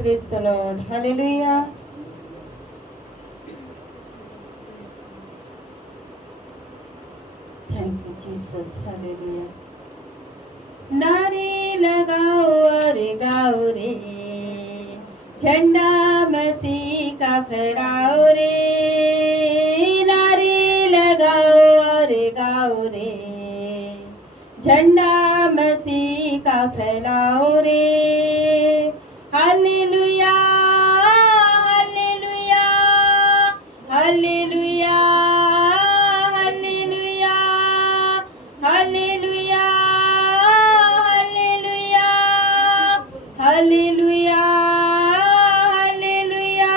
Praise the Lord. Hallelujah. Thank you, Jesus. Hallelujah. नारे लगाओ और गाओ रे, झंडा मसीह का फहराओ रे। नारे लगाओ और गाओ रे, झंडा मसीह का फैलाओ रे। Hallelujah hallelujah hallelujah hallelujah hallelujah hallelujah hallelujah hallelujah.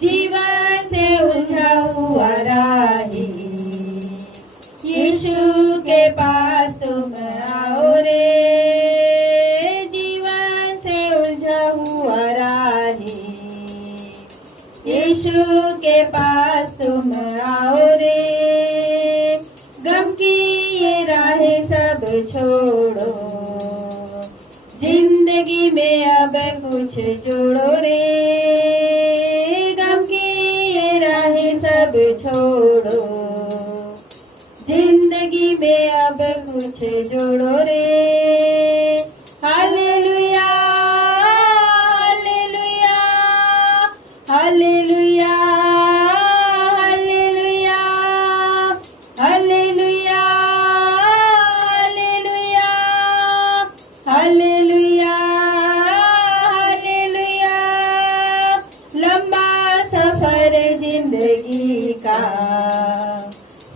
जीवन से उलझा हुआ राही, यीशु के पास तुम आओ रे। जीवन से उलझा हुआ राही, यीशु के पास तुम आओ रे। गम की ये राहें सब छोड़ो, जिंदगी में अब कुछ जोड़ो रे। गम की ये राहें सब छोड़ो, जिंदगी में अब कुछ जोड़ो रे। Hallelujah hallelujah hallelujah hallelujah hallelujah hallelujah hallelujah hallelujah. लंबा सफर जिंदगी का,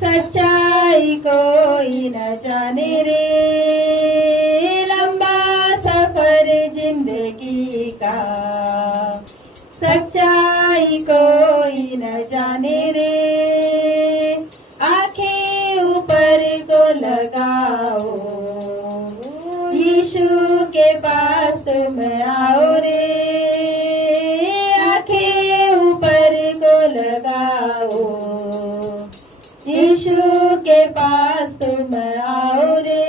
सच्चाई कोई न जाने रे। लंबा सफर जिंदगी का, सच्चाई कोई न जाने रे। आंखें ऊपर को लगाओ, यीशु के पास तुम आओ रे। आंखें ऊपर को लगाओ, यीशु के पास तुम आओ रे।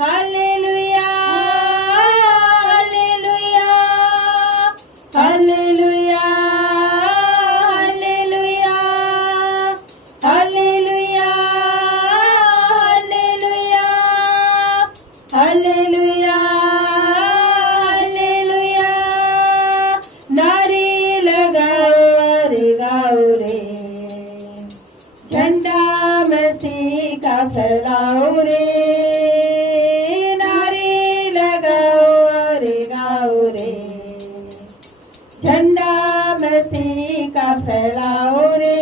Hallelujah hallelujah hallelujah hallelujah hallelujah hallelujah hallelujah. नारे लगाओ और गाओ रे, झंडा मसीह का फैलाओ रे। नारे लगाओ और गाओ रे, झंडा मसीह का फैलाओ रे।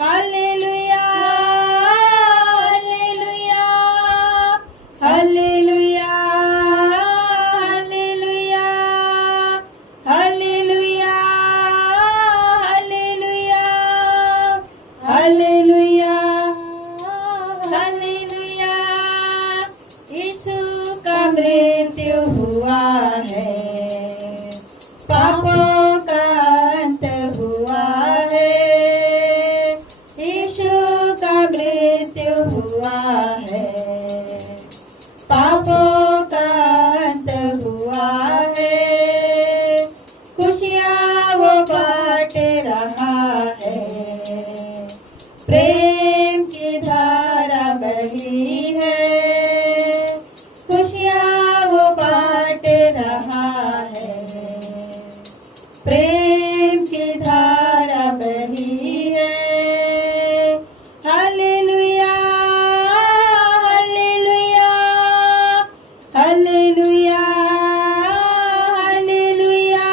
Hallelujah hallelujah hallelujah hallelujah hallelujah hallelujah hallelujah. Yeshu का मृत्यु हुआ है, पापों का अंत हुआ है। यीशु का मृत्यु हुआ है, पापों का अंत हुआ है। खुशियाँ वो बांट रहा है, प्रेम की धारा बही है। खुशियाँ वो बांट रहा है, प्रेम की धारा बही है। Hallelujah hallelujah hallelujah hallelujah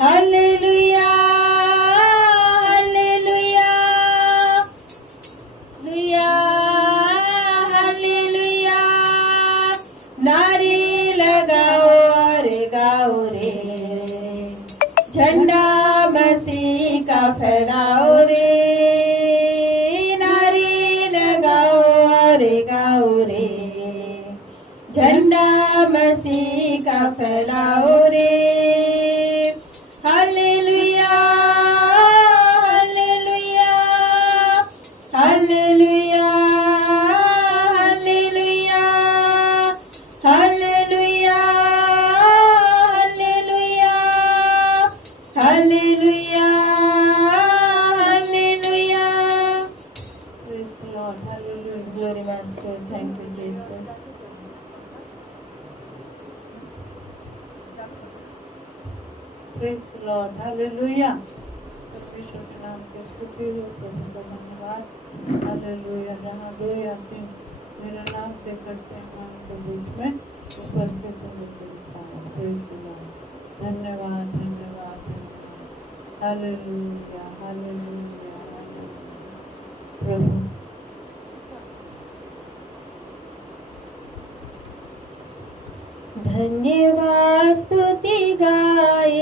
hallelujah hallelujah hallelujah. नारे लगाओ और गाओ रे, झंडा मसीह का फैलाओ रे। नारे लगाओ और गाओ रे, झंडा मसीह का फैलाओ रे। Hallelujah hallelujah hallelujah hallelujah hallelujah praise lord, hallelujah. Yeshu के नाम की स्तुति हो, प्रभु का धन्यवाद, हालेलुया। जहाँ दो या तीन मेरे नाम से करते हैं उनके बीच में उपस्थित होने के लिए प्रेज लॉर्ड। धन्यवाद, धन्यवाद, धन्यवाद, हालेलुया, हालेलुया, हालेलुया। प्रभु धन्यवाद, स्तुति गाए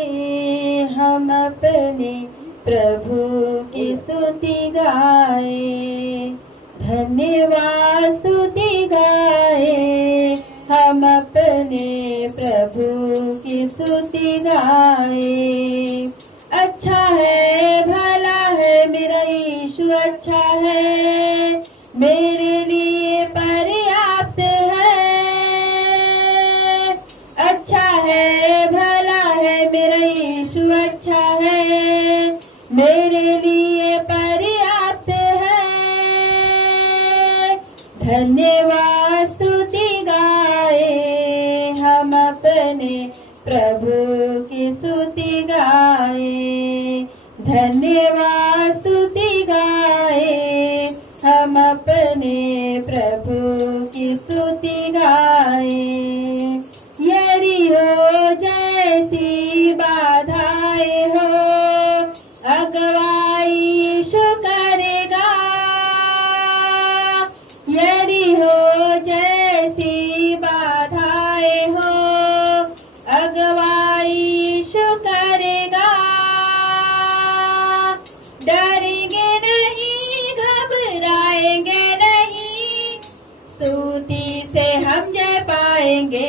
हम अपने प्रभु की स्तुति गाए। धन्यवाद, स्तुति गाए हम अपने प्रभु की स्तुति गाए। अच्छा है, भला है, मेरा यीशु अच्छा है, मेरे लिए पर्याप्त है। अच्छा है, भला है, मेरा यीशु अच्छा है, मेरे लिए पर्याप्त है। धन्यवाद, स्तुति गाए हम अपने प्रभु की स्तुति गाए। धन्यवाद, स्तुति गाए हम अपने प्रभु की स्तुति गाए। यरीहो जैसी बाधाएं हो, अगुवाई यीशु करेगा। यरीहो जैसी बाधाएं हो, अगुवाई यीशु करेगा। डरेंगे नहीं, घबराएंगे नहीं, स्तुति से हम जय पाएंगे।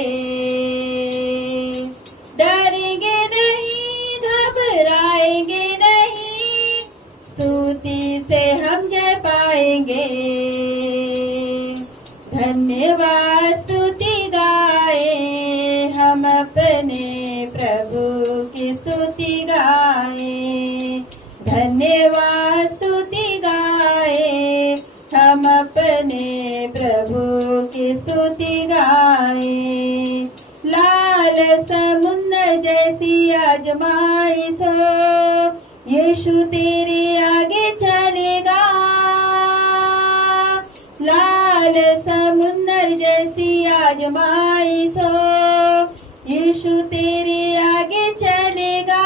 डरेंगे नहीं, घबराएंगे नहीं, स्तुति से हम जय पाएंगे। धन्यवाद, स्तुति गाए हम अपने प्रभु की स्तुति गाए। धन्यवाद, स्तुति गाए हम अपने प्रभु की स्तुति गाए। लाल समुद्र जैसी आजमाइश हो, यीशु तेरे आगे चलेगा। लाल समुद्र जैसी आजमाइश हो, यीशु तेरे आगे चलेगा।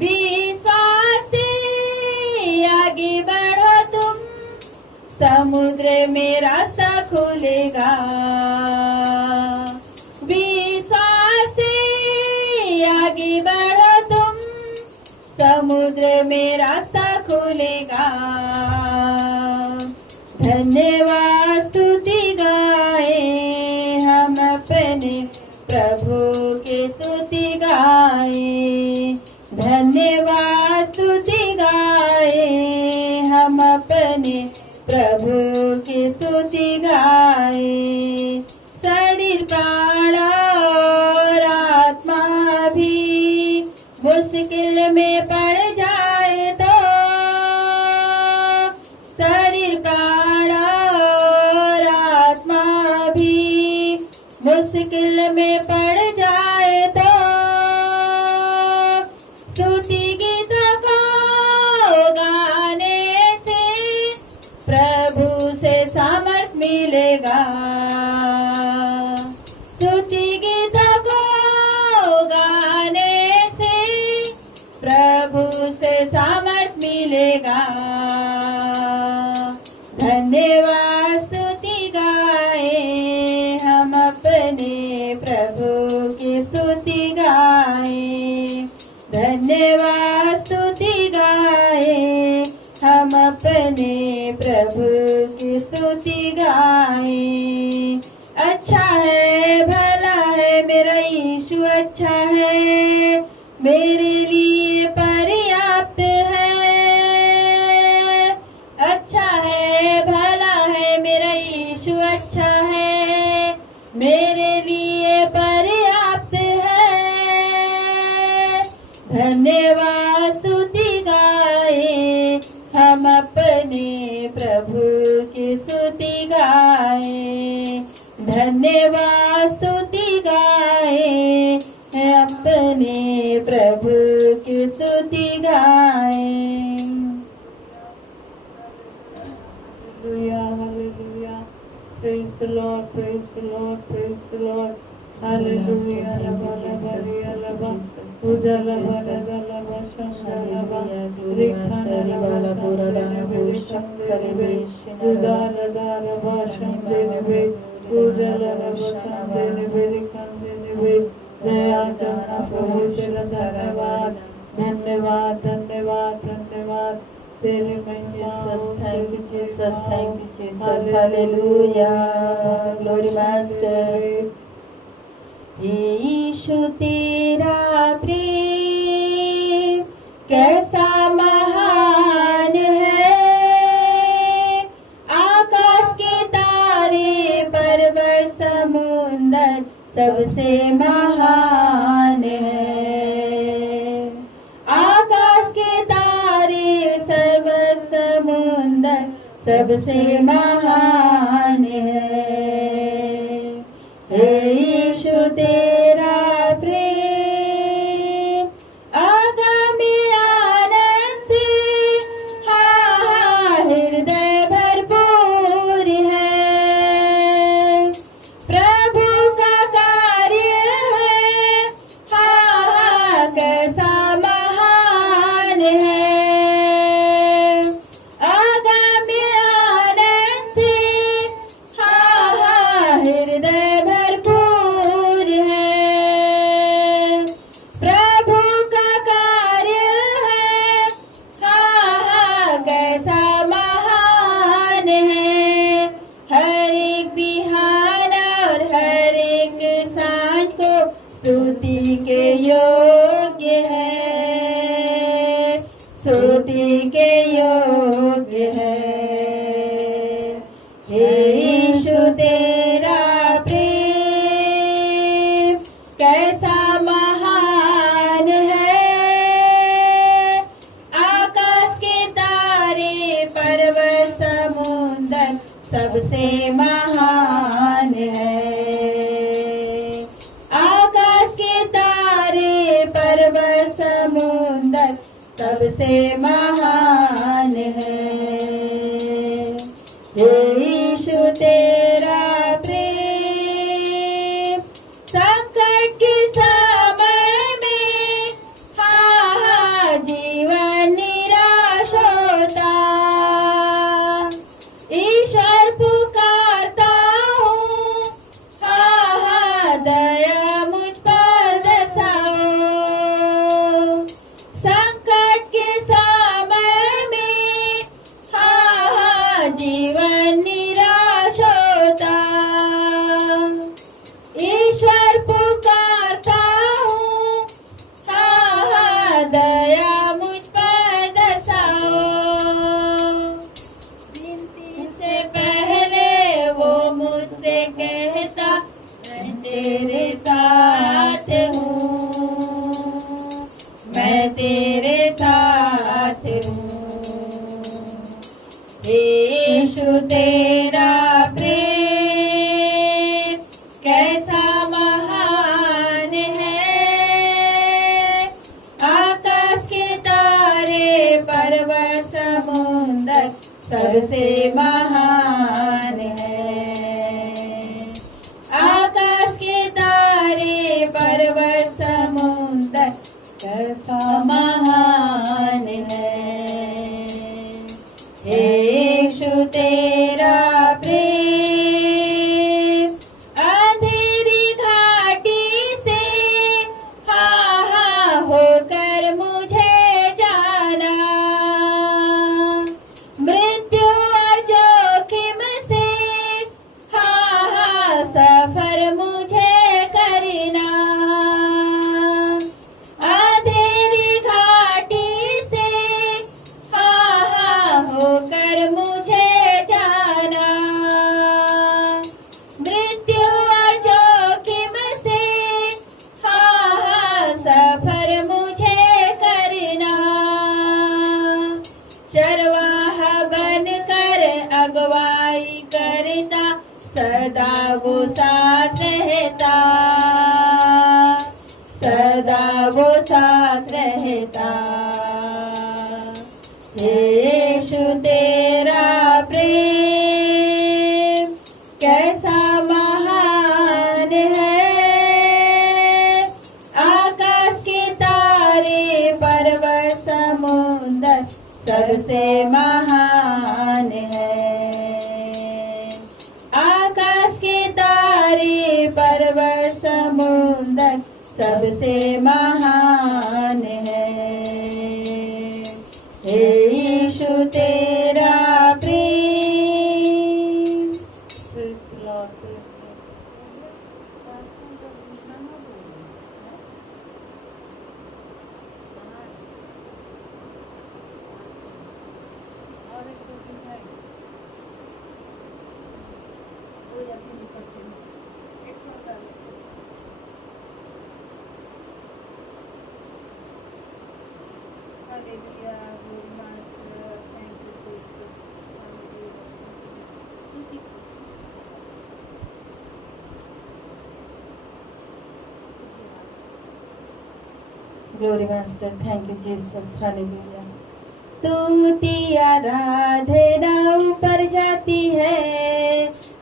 विश्वास से आगे बढ़ो तुम, समुद्र में रास्ता खुलेगा। विश्वास से आगे बढ़ो तुम, समुद्र में रास्ता खुलेगा। धन्यवाद, स्तुति गाए हम अपने प्रभु की स्तुति गाए। धन्यवाद, स्तुति गाए हम अपने प्रभु की स्तुति गाए। शरीर प्राण और आत्मा भी मुश्किल में पड़ जाए तो, शरीर प्राण और आत्मा भी मुश्किल में पड़ जाए तो, स्तुति गीत को गाने से प्रभु से सामर्थ मिलेगा। स्तुति गीत को गाने से प्रभु से सामर्थ मिलेगा। धन्यवाद, स्तुति गाए हम अपने प्रभु की स्तुति गाए। धन्यवाद, स्तुति गाए हम अपने प्रभु की स्तुति गाए। अच्छा है, भला है, मेरा यीशु अच्छा है, मेरे लिए पर्याप्त है। अच्छा है, भला है, मेरा यीशु अच्छा है, मेरे लिए पर्याप्त है। धन्यवाद, स्तुति गाए हम अपने प्रभु की स्तुति गाए। धन्यवाद, स्तुति गाए हम अपने प्रभु की स्तुति गाएं। Hallelujah, hallelujah. Praise the Lord, praise the Lord, praise the Lord. Hallelujah, lava, lava, ria, lava. Uja, lava, rada, lava, shanda, lava. Rikhana, lava, sande, nebe, rikhande, nebe. Uda, lada, lava, shande, nebe. Uja, lava, sande, nebe, rikhande, nebe. दया करना प्रभु तेरा धन्यवाद धन्यवाद धन्यवाद धन्यवाद तेरी महिमा Thank you, Jesus. Thank you, Jesus. Hallelujah. Glory, Master. यीशु तेरा प्रेम कैसा महान है, आकाश के तारे पर्वत समुंदर सबसे महान है। आकाश के तारे पर्वत समुंदर सबसे महान है। यीशु तेरा प्रेम आगामी आनंद से हृदय भरपूर है। प्रभु का कार्य है कैसा महान है। आगामी आनंद से हृदय भरपूर है। प्रभु का कार्य है कैसा महान है। हर एक बिहान और हर एक सांझ को स्तुति के योग्य है, स्तुति के योग्य है। यीशु तेरा प्रेम कैसा महान है, आकाश के तारे पर्वत समुंदर सबसे महान है। आकाश के तारे पर्वत समुंदर सबसे महान है। यीशु तेरा प्रेम संकट के समय में जीवन निराश होता, ईश्वर पुकारता हूँ दया मुझ पर दर्शाओ। संकट के समय में जीवन निराश होता, ईश्वर पुकारता हूँ दया मुझ पर दर्शाओ। विनती से पहले वो मुझसे कहता मैं तेरे साथ हूँ, मैं तेरे साथ हूँ। यीशु तेरा प्रेम कैसा महान है, आकाश के तारे पर्वत समुंदर सबसे महान है। आकाश के तारे पर्वत समुंदर कैसा महान है। यीशु तेरा प्रेम अंधेरी घाटी से होकर मुझे जाना, मृत्यु और जोखिम से सफर मुझे करना। अंधेरी घाटी से होकर मुझे जाना, मृत्यु और जोखिम से सफर मुझे करना। चरवाहा बनकर अगुवाई करता सदा वो साथ रहता, सदा वो साथ रहता। यीशु तेरा प्रेम कैसा महान है, आकाश के तारे पर्वत समुद्र सबसे महान है। आकाश के तारे पर्वत समुद्र सबसे महान है। हे यीशु तेरा प्रेम। Praise the Lord, praise the Lord. और एक दो दिन है। एक और डालो। Hallelujah, glory master, thank you Jesus. Hallelujah, स्तुति Glory master, thank you Jesus. Hallelujah. स्तुति आराधना ऊपर जाती है,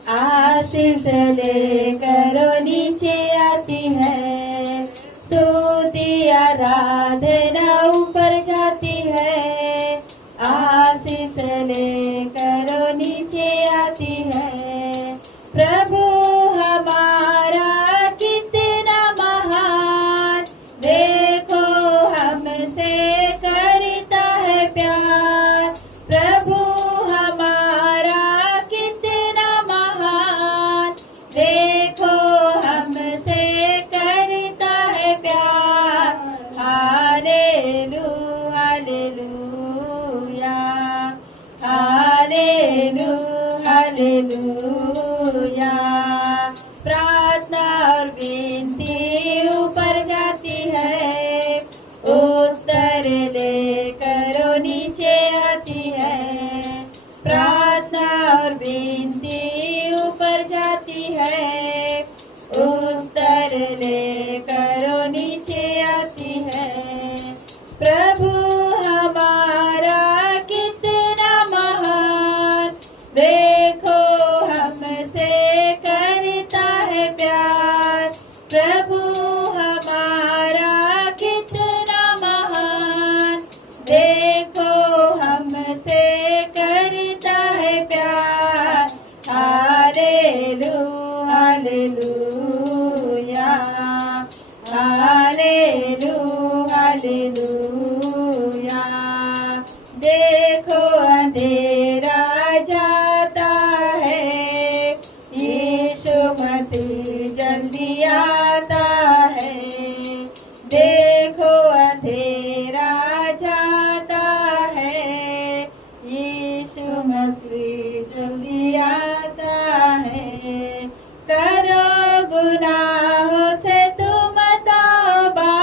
आशीष लेकर नीचे आती है। स्तुति आराधना ऊपर जाती है, आशीष लेकर नीचे आती है। प्रभु हमारा कितना महान, देखो हमसे करता है प्यार। प्रभु हमारा कितना महान, देखो हमसे करता है प्यार। Hallelujah, hallelujah, hallelujah, hallelujah. प्रार्थना और विनती ऊपर जाती है, उत्तर लेकर नीचे आती है। प्रार्थना और विनती ऊपर जाती है, उत्तर लेकर नीचे आती है। प्रभु हमारा कितना महान, देखो हमसे करता है प्यार। प्रभु हमारा कितना महान, देखो हमसे करता है प्यार। Hallelujah, hallelujah, hallelujah, hallelujah. देखो अंधेरा जाता है, यीशु मसीह जल्दी आता है। देखो अंधेरा जाता है, यीशु मसीह जल्दी आता है। करो गुनाहों से तुम तौबा,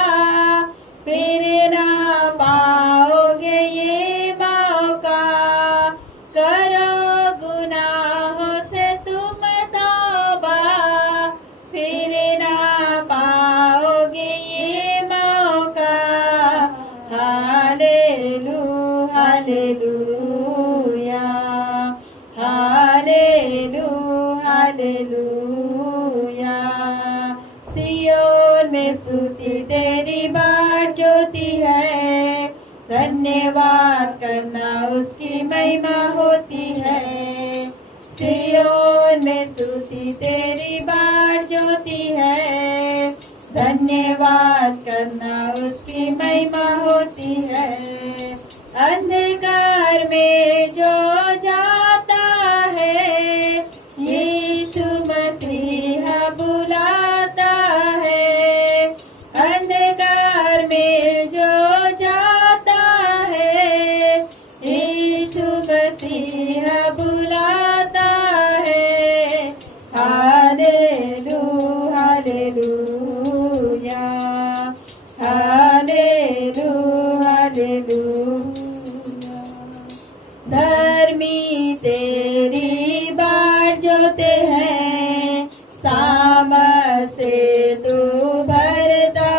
फिर ना पाओगे ये मौका। करो गुनाहों से तुम तौबा, फिर ना पाओगे ये मौका। Hallelujah, hallelujah, hallelujah, hallelujah. Zion में स्तुति तेरी बाट ज्योति है, धन्यवाद करना उसकी महिमा होती है। सियोन में स्तुति तेरी बाट ज्योति है, धन्यवाद करना उसकी महिमा होती है। अंधकार में जो जाता है, यीशु मसीह बुलाता है। अंधकार में जो जाता है, यीशु मसीह बुलाता है। Hallelujah, hallelujah, hallelujah, hallelujah. धर्मी तेरी बाट जोते हैं, सामर्थ से तू भरता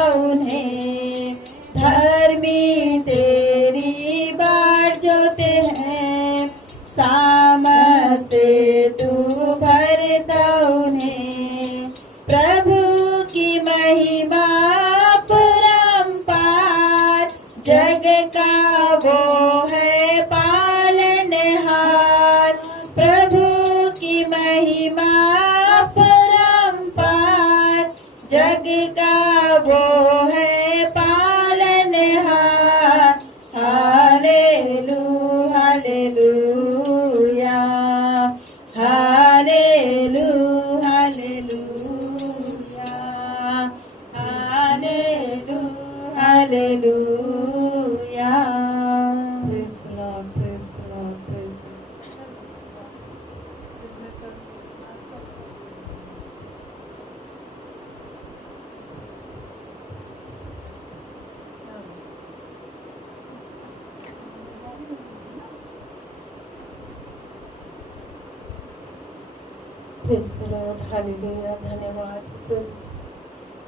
का वो है पालनहार। Hallelujah hallelujah hallelujah hallelujah hallelujah. Praise the Lord, praise the Lord, praise the Praise the Lord, hallelujah, धन्यवाद प्रभु।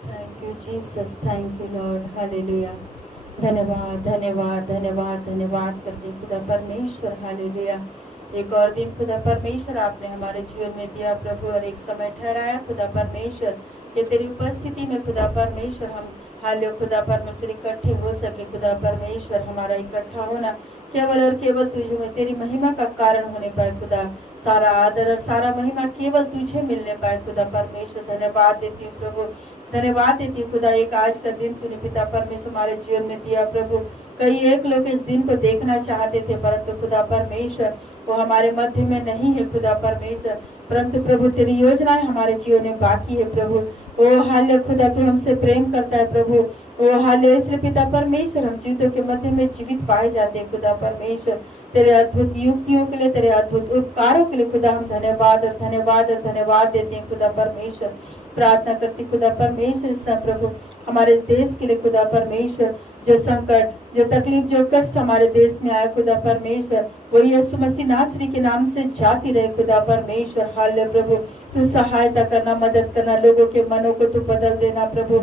Thank you Jesus, thank you Lord, hallelujah। धन्यवाद धन्यवाद धन्यवाद धन्यवाद करते खुदा परमेश्वर, हालेलुया। एक और दिन खुदा परमेश्वर आपने हमारे जीवन में दिया प्रभु, और एक समय ठहराया खुदा परमेश्वर कि तेरी उपस्थिति में खुदा परमेश्वर हम हालेलुया खुदा परमेश्वर इकट्ठे हो सके। खुदा परमेश्वर हमारा इकट्ठा होना केवल और केवल तुझे में तेरी महिमा का कारण होने पाए खुदा। सारा आदर और सारा महिमा केवल तुझे मिलने पाए खुदा परमेश्वर। धन्यवाद देती हूँ प्रभु, धन्यवाद देती हूँ खुदा। एक आज का दिन तूने पिता परमेश्वर हमारे जीवन में दिया प्रभु। कई एक लोग इस दिन को देखना चाहते थे, परंतु खुदा परमेश्वर वो हमारे मध्य में नहीं है खुदा परमेश्वर, परंतु प्रभु तेरी योजनाएं हमारे जीवन में बाकी है प्रभु। ओ हाले खुदा तू हमसे प्रेम करता है प्रभु। ओ हाले इसलिए पिता परमेश्वर हम जीवितों के मध्य में जीवित पाए जाते हैं खुदा परमेश्वर। तेरे अद्भुत युक्तियों के लिए, तेरे अद्भुत उपकारों के लिए खुदा हम धन्यवाद और धन्यवाद और धन्यवाद देते हैं खुदा परमेश्वर। प्रार्थना करती खुदा परमेश्वर प्रभु हमारे इस देश के लिए खुदा परमेश्वर, जो संकट, जो तकलीफ, जो कष्ट हमारे देश में आए खुदा परमेश्वर, वो यीशु मसीह नासरी के नाम से जाती रहे खुदा परमेश्वर। हाले प्रभु तू सहायता करना, मदद करना, लोगों के मनों को तू बदल देना प्रभु।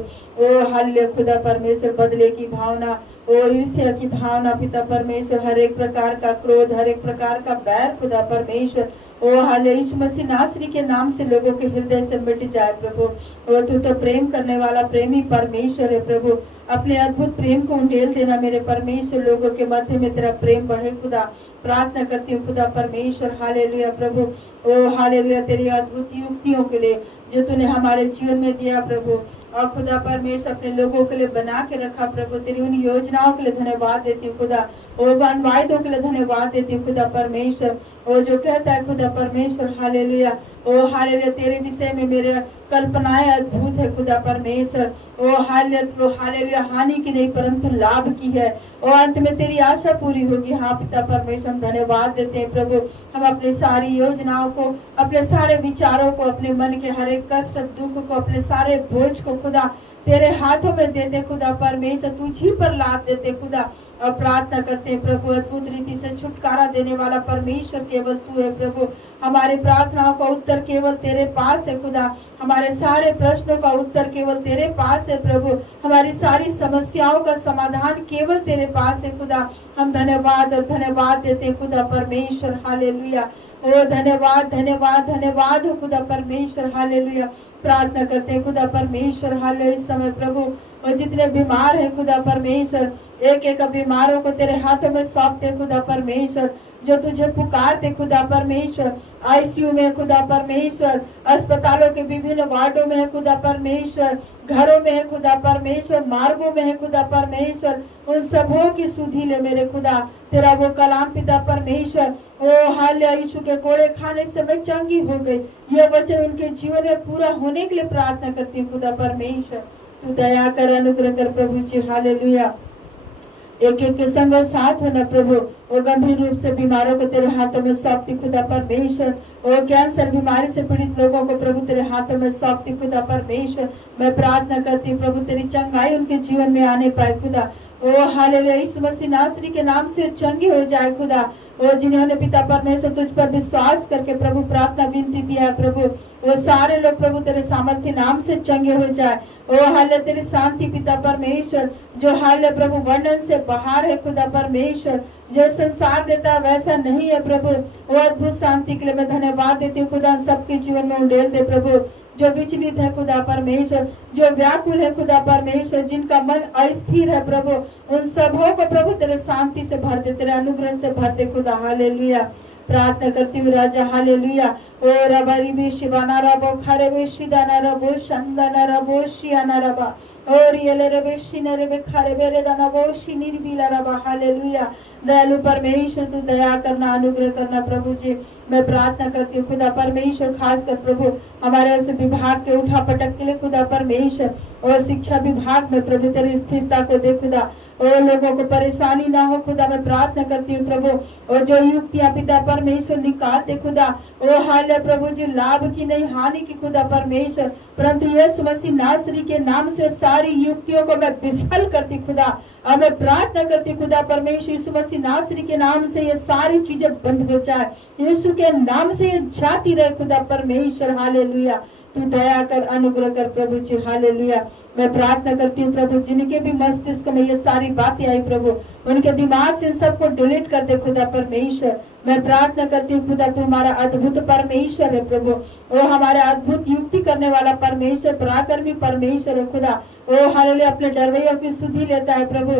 ओ हाले खुदा परमेश्वर बदले की भावना, ओ ईर्ष्या की भावना पिता परमेश्वर, हर एक प्रकार का क्रोध, हर एक प्रकार का बैर खुदा परमेश्वर, ओ हाले यीशु मसीह नासरी के नाम से लोगों के हृदय से मिट जाए प्रभु। ओ तू तो प्रेम करने वाला प्रेमी परमेश्वर है प्रभु। अपने अद्भुत प्रेम को उंडेल देना मेरे परमेश्वर, लोगों के मध्य में तेरा प्रेम बढ़े खुदा। प्रार्थना करती हूँ खुदा परमेश्वर, हालेलुया प्रभु। ओ हालेलुया तेरी अद्भुत युक्तियों के लिए जो तूने हमारे जीवन में दिया प्रभु, और खुदा परमेश्वर अपने लोगों के लिए बना के रखा प्रभु। तेरी उन योजनाओं के लिए धन्यवाद देती हूँ खुदा। ओ वन वायदों के लिए धन्यवाद देती हूँ खुदा परमेश्वर। ओ जो कहता है खुदा परमेश्वर, हालेलुया ओ हालेलुया तेरे विषय में मेरे कल्पनाएं अद्भुत है खुदा परमेश्वर। ओ हालेलुया हानि की नहीं परंतु लाभ की है। ओ अंत में तेरी आशा पूरी होगी। हाँ पिता परमेश्वर हम धन्यवाद देते हैं प्रभु। हम अपनी सारी योजनाओं को, अपने सारे विचारों को, अपने मन के हर एक कष्ट दुख को, अपने सारे बोझ को खुदा तेरे हाथों में देते खुदा परमेश्वर। तुझी पर लाद देते खुदा, और प्रार्थना करते हैं प्रभु अद्भुत रीति से छुटकारा देने वाला परमेश्वर केवल तू है प्रभु। हमारी प्रार्थनाओं का उत्तर केवल तेरे पास है खुदा। हमारे सारे प्रश्नों का उत्तर केवल तेरे पास है प्रभु। हमारी सारी समस्याओं का समाधान केवल तेरे पास है खुदा। हम धन्यवाद और धन्यवाद देते खुदा परमेश्वर, हालेलुया। ओ धन्यवाद धन्यवाद धन्यवाद हो खुदा परमेश्वर, हालेलुया। प्रार्थना करते हैं खुदा परमेश्वर, हाले इस समय प्रभु और जितने बीमार हैं खुदा परमेश्वर, एक एक बीमारों को तेरे हाथों में सौंपते खुदा परमेश्वर। जो तुझे पुकारते खुदा परमेश्वर, आईसीयू में खुदा परमेश्वर, अस्पतालों के विभिन्न वार्डों में है खुदा परमेश्वर, घरों में है खुदा परमेश्वर, मार्गों में है खुदा परमेश्वर, उन सबों की सुधि ले मेरे खुदा। तेरा वो कलाम पिता परमेश्वर, ओ हालेलुया यीशु के कोड़े खाने से मैं चंगी हो गई, ये वचन उनके जीवन में पूरा होने के लिए प्रार्थना करती हूँ खुदा परमेश्वर। तू दया कर, अनुग्रह कर प्रभु जी, हालेलुया। एक एक के संग और साथ होना प्रभु। और गंभीर रूप से बीमारों को तेरे हाथों में सौंपती खुदा परमेश्वर। और कैंसर बीमारी से पीड़ित लोगों को प्रभु तेरे हाथों में सौंपती खुदा परमेश्वर। मैं प्रार्थना करती हूँ प्रभु तेरी चंगाई उनके जीवन में आने पाए खुदा। ओ हालेलुया यीशु मसीह नासरी के नाम से चंगे हो जाए खुदा। और जिन्होंने पिता परमेश्वर तुझ पर विश्वास करके प्रभु प्रार्थना विनती दिया है प्रभु, वो सारे लोग प्रभु तेरे सामर्थ्य नाम से चंगे हो जाए। ओ हाले तेरी शांति पिता परमेश्वर, जो हाले प्रभु वर्णन से बाहर है खुदा परमेश्वर, जो संसार देता है वैसा नहीं है प्रभु। वो अद्भुत शांति के लिए मैं धन्यवाद देती हूँ खुदा। सबके जीवन में उंडेल दे प्रभु। जो विचलित है खुदा परमेश्वर, जो व्याकुल है खुदा परमेश्वर, जिनका मन अस्थिर है प्रभु, उन सबों को प्रभु तेरे शांति से भर दे, तेरे अनुग्रह से भर दे खुदा। हालेलुया प्रार्थना करती हूँ राजा हालेलुया। ओ रबारी बेशिबाना रबो खारे बेशिदाना रबो शंदाना रबो शियाना रबा और ये रे बेशिना रे बे खारे बेरे दाना बो शिनिरबिला रबा हालेलुया। दयालु परमेश्वर तू दया करना, अनुग्रह करना प्रभु जी। मैं प्रार्थना करती हूँ खुदा परमेश्वर, खासकर प्रभु हमारे उस विभाग के उठा पटक के लिए खुदा परमेश्वर, और शिक्षा विभाग में प्रभु तेरी स्थिरता को दे खुदा, और लोगों को परेशानी ना हो खुदा। मैं प्रार्थना करती हूँ प्रभु, और जो युक्तियां पिता परमेश्वर निकालते खुदा, ओ हाल प्रभु जी लाभ की नहीं हानि की खुदा परमेश्वर, परंतु यीशु मसीह नासरी के नाम से सारी युक्तियों को मैं विफल करती खुदा। अब मैं प्रार्थना करती खुदा परमेश्वर, यीशु मसीह नासरी के नाम से ये सारी चीजें बंद हो जाए, यीशु के नाम से ये जाती रहे खुदा परमेश्वर हालेलुया। तू दया कर, अनुग्रह कर प्रभु जी हालेलुया। मैं प्रार्थना करती हूँ प्रभु, जिनके भी मस्तिष्क में ये सारी बातें आई प्रभु, उनके दिमाग से सबको डिलीट कर दे खुदा परमेश्वर। मैं प्रार्थना करती हूँ खुदा, तू हमारा अद्भुत परमेश्वर है प्रभु, वो हमारे अद्भुत युक्ति करने वाला परमेश्वर, पराक्रमी परमेश्वर है खुदा। ओ हालेलुया, अपने डरवैयों की सुधि लेता है प्रभु।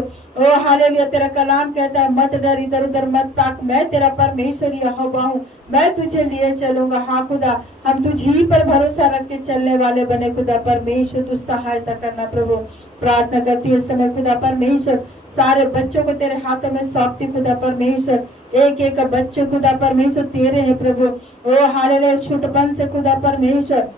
ओ हालेलुया, तेरा कलाम कहता है मत डर, इधर उधर मत ताक, मैं तेरा परमेश्वर यहोवा हूँ, मैं तुझे लिए चलूंगा। हाँ खुदा, हम तुझी पर भरोसा रख के चलने वाले बने खुदा परमेश्वर, तू सहायता करना प्रभु। प्रार्थना करती है समय खुदा परमेश्वर, सारे बच्चों को तेरे हाथों में सौंपती खुदा परमेश्वर। एक एक बच्चे खुदा परमेश्वर तेरे हैं प्रभु। ओ हालेलुया, छुटपन से खुदा परमेश्वर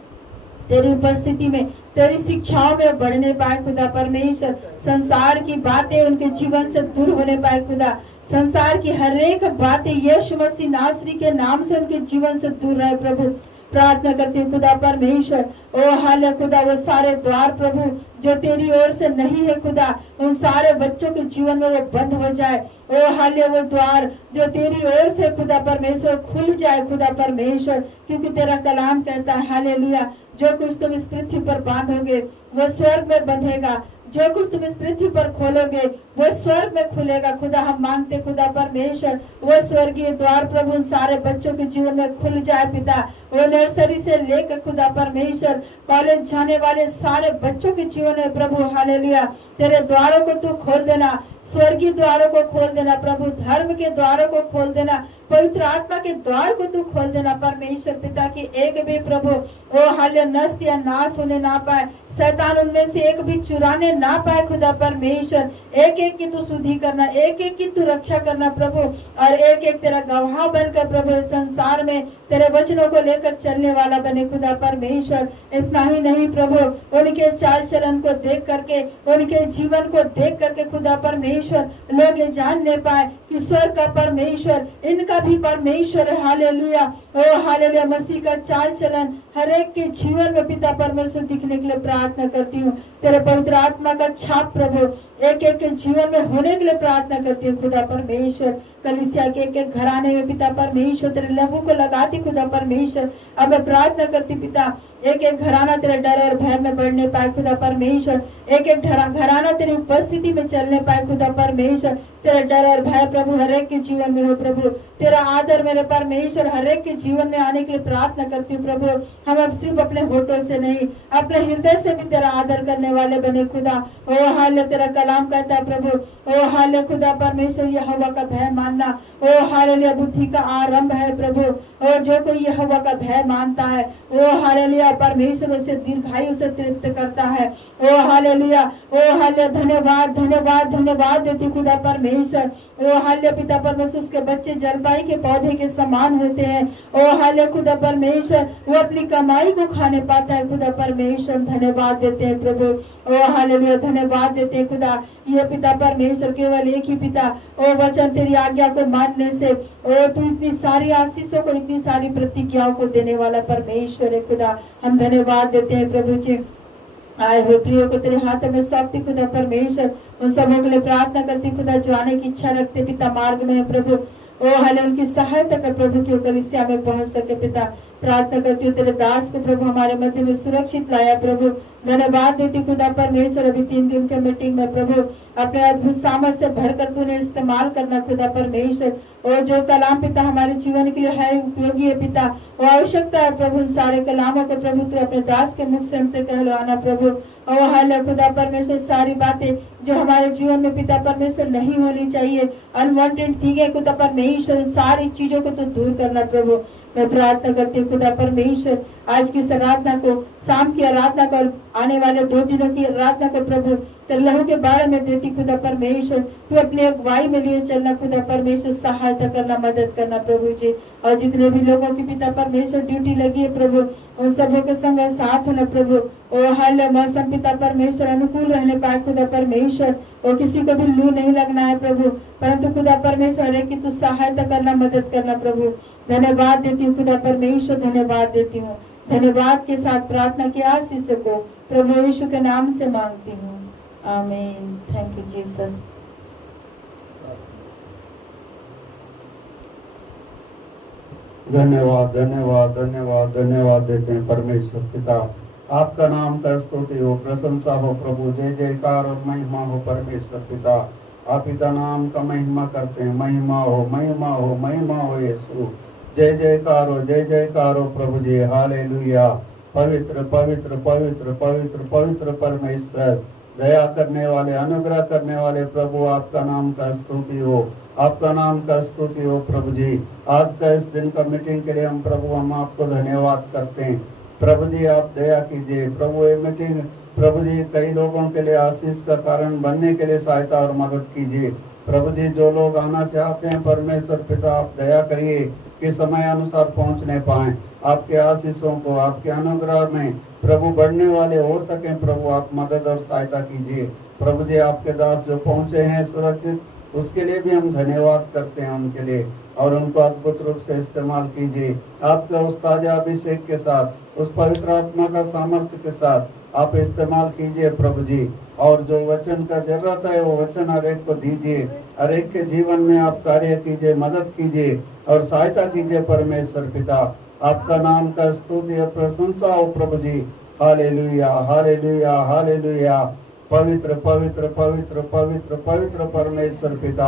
तेरी उपस्थिति में, तेरी शिक्षाओं में बढ़ने पाए खुदा परमेश्वर। संसार की बातें उनके जीवन से दूर होने पाए खुदा। संसार की हर एक बातें यीशु मसीह नासरी के नाम से उनके जीवन से दूर रहे प्रभु। प्रार्थना करती हूँ खुदा परमेश्वर, ओ हाल खुदा, वो सारे द्वार प्रभु जो तेरी ओर से नहीं है खुदा, उन सारे बच्चों के जीवन में वो बंद हो जाए। ओ हाल वो द्वार जो तेरी ओर से खुदा परमेश्वर खुल जाए खुदा परमेश्वर, क्योंकि तेरा कलाम कहता है हालेलुया, जो कुछ तुम इस पृथ्वी पर बांधोगे वो स्वर्ग में बंधेगा, जो कुछ तुम इस पृथ्वी पर खोलोगे वो स्वर्ग में खुलेगा खुदा। हम मांगते खुदा परमेश्वर, वो स्वर्गीय द्वार प्रभु सारे बच्चों के जीवन में खुल जाए पिता। वो नर्सरी से लेकर खुदा परमेश्वर कॉलेज जाने वाले सारे बच्चों के जीवन में प्रभु हालेलुया, तेरे द्वारों को तू खोल देना, स्वर्गीय द्वारों को खोल देना प्रभु, धर्म के द्वारों को खोल देना, पवित्र आत्मा के द्वार को तू खोल देना परमेश्वर पिता, की एक भी प्रभु ओ हाल्य नष्ट या नाश होने ना पाए, शैतान उनमें से एक भी चुराने ना पाए खुदा परमेश्वर। एक एक की तू शुद्धि करना, एक एक की तू रक्षा करना प्रभु, और एक एक तेरा गवाह बनकर प्रभु इस संसार में तेरे वचनों को लेकर चलने वाला बने खुदा परमेश्वर। इतना ही नहीं प्रभु, उनके चाल चलन को देख करके, उनके जीवन को देख करके खुदा परमेश्वर लोग ये जान ले पाए कि स्वर्ग का परमेश्वर इनका भी परमेश्वर है हालेलुया। ओ हालेलुया, मसीह का चाल चलन हर एक के जीवन में पिता परमेश्वर दिखने के लिए प्रार्थना करती हूँ। तेरे पवित्र आत्मा का छाप प्रभु एक एक के जीवन में होने के लिए प्रार्थना करती हूँ खुदा परमेश्वर। कलीसिया के एक एक घराने में पिता परमेश्वर तेरे लहू को लगाती खुदा परमेश्वर। अब मैं प्रार्थना करती पिता, एक एक घराना तेरे डर और भय में बढ़ने पाए खुदा परमेश्वर, एक एक घराना तेरी उपस्थिति में चलने पाए खुदा परमेश्वर। तेरा डर और भय प्रभु हर एक के जीवन में हो प्रभु, तेरा आदर मेरे परमेश्वर हर एक के जीवन में आने के लिए प्रार्थना करती हूँ प्रभु। हम अब सिर्फ अपने होठों से नहीं, अपने हृदय से भी तेरा आदर करने वाले बने खुदा। ओ हाल तेरा कलाम कहता है प्रभु, ओ हाल खुदा परमेश्वर यहोवा का भय मानना, ओ हालेलुया बुद्धि का आरंभ है प्रभु। ओ जो कोई यहोवा का भय मानता है, ओ हालेलुया परमेश्वर उसे दीर्घायु से तृप्त करता है। ओ हालेलुया, ओ हालेलुया, धन्यवाद धन्यवाद धन्यवाद देती खुदा परमेश्वर। ओ हालेलुया पिता परमेश्वर, उसके बच्चे जलपाई के पौधे के समान होते हैं। ओ हालेलुया खुदा परमेश्वर, वो अपनी कमाई को खाने पाता है खुदा परमेश्वर। धन्यवाद देते हैं प्रभु, ओ हालेलुया धन्यवाद देते हैं खुदा। ये पिता परमेश्वर केवल एक ही पिता, ओ वचन तेरी आज्ञा को मानने से ओ तू इतनी सारी आशीषों को, इतनी सारी प्रतिज्ञाओं को देने वाला परमेश्वर है खुदा। हम धन्यवाद देते हैं प्रभु जी। आए हुए प्रियो को तेरे हाथों में सौंपती खुदा परमेश्वर। उन सबों के लिए प्रार्थना करती खुदा जो आने की इच्छा रखते पिता मार्ग में है प्रभु। ओ हाले उनकी सहायता कर प्रभु की कलीसिया में पहुंच सके पिता। प्रार्थना करती हूँ तेरे दास को प्रभु हमारे मध्य में सुरक्षित लाया प्रभु। धन्यवाद देती खुदा परमेश्वर, अभी 3 दिन के मीटिंग में प्रभु अपने अद्भुत सामर्थ से भरकर तूने इस्तेमाल करना खुदा परमेश्वर। और जो कलाम पिता हमारे जीवन के लिए है उपयोगी है पिता, वो आवश्यकता है प्रभु। सारे कलामों को प्रभु तू अपने दास के मुख से हमसे कहलवाना प्रभु। और हाल खुदा परमेश्वर सारी बातें जो हमारे जीवन में पिता परमेश्वर नहीं होनी चाहिए, अनवांटेड थिंग है खुदा परमेश्वर, सारी चीजों को तो दूर करना प्रभु। मैं प्रार्थना करती हूँ खुदा परमेश्वर आज की इस आराधना को, शाम की आराधना को, आने वाले 2 दिनों की आराधना को प्रभु तेरे लहू के बारे में देती खुदा परमेश्वर। तू अपनी अगुवाई में लिए चलना खुदा परमेश्वर, सहायता करना, मदद करना प्रभु जी। और जितने भी लोगों की पिता परमेश्वर ड्यूटी लगी है प्रभु, उन सबों के संग साथ होना प्रभु। और हाल मौसम पिता परमेश्वर अनुकूल रहने पाए खुदा परमेश्वर, और किसी को भी लू नहीं लगना है प्रभु, परंतु खुदा परमेश्वर है कि तू सहायता करना, मदद करना प्रभु। धन्यवाद देती हूँ खुदा परमेश्वर, धन्यवाद देती हूँ। धन्यवाद के साथ प्रार्थना की आशीष को प्रभु यीशु के नाम से मांगती हूँ, आमीन। Thank you Jesus. धन्यवाद धन्यवाद धन्यवाद धन्यवाद देते हैं परमेश्वर पिता, आपका नाम का स्तुति हो, प्रशंसा हो प्रभु, जय जयकार और महिमा हो परमेश्वर पिता। आप ही का नाम का महिमा करते हैं, महिमा हो महिमा हो महिमा हो यीशु, जय जयकार हो, जय जयकार हो प्रभु जी। हालेलुया। पवित्र पवित्र पवित्र पवित्र पवित्र परमेश्वर, दया करने वाले, अनुग्रह करने वाले प्रभु, आपका नाम का स्तुति हो, आपका नाम का स्तुति हो प्रभु जी। आज का इस दिन का मीटिंग के लिए हम प्रभु हम आपको धन्यवाद करते हैं प्रभु जी। आप दया कीजिए प्रभु, ये मीटिंग प्रभु जी कई लोगों के लिए आशीष का कारण बनने के लिए सहायता और मदद कीजिए प्रभु जी। जो लोग आना चाहते हैं परमेश्वर पिता, आप दया करिए कि समय अनुसार पहुंचने पाएं, आपके आशीषों को, आपके अनुग्रह में प्रभु बढ़ने वाले हो सके प्रभु, आप मदद और सहायता कीजिए प्रभु जी। आपके दास जो पहुंचे हैं सुरक्षित, उसके लिए भी हम धन्यवाद करते हैं उनके लिए, और उनको अद्भुत रूप से इस्तेमाल कीजिए। आपके उस ताजा अभिषेक के साथ, उस पवित्र आत्मा का सामर्थ्य के साथ आप इस्तेमाल कीजिए प्रभु जी। और जो वचन का जरूरत है वो वचन हर एक को दीजिए, हर एक के जीवन में आप कार्य कीजिए, मदद कीजिए और सहायता कीजिए परमेश्वर पिता। आपका नाम का स्तुति और प्रशंसा हो प्रभु जी। Hallelujah hallelujah hallelujah. पवित्र पवित्र पवित्र पवित्र पवित्र परमेश्वर पिता,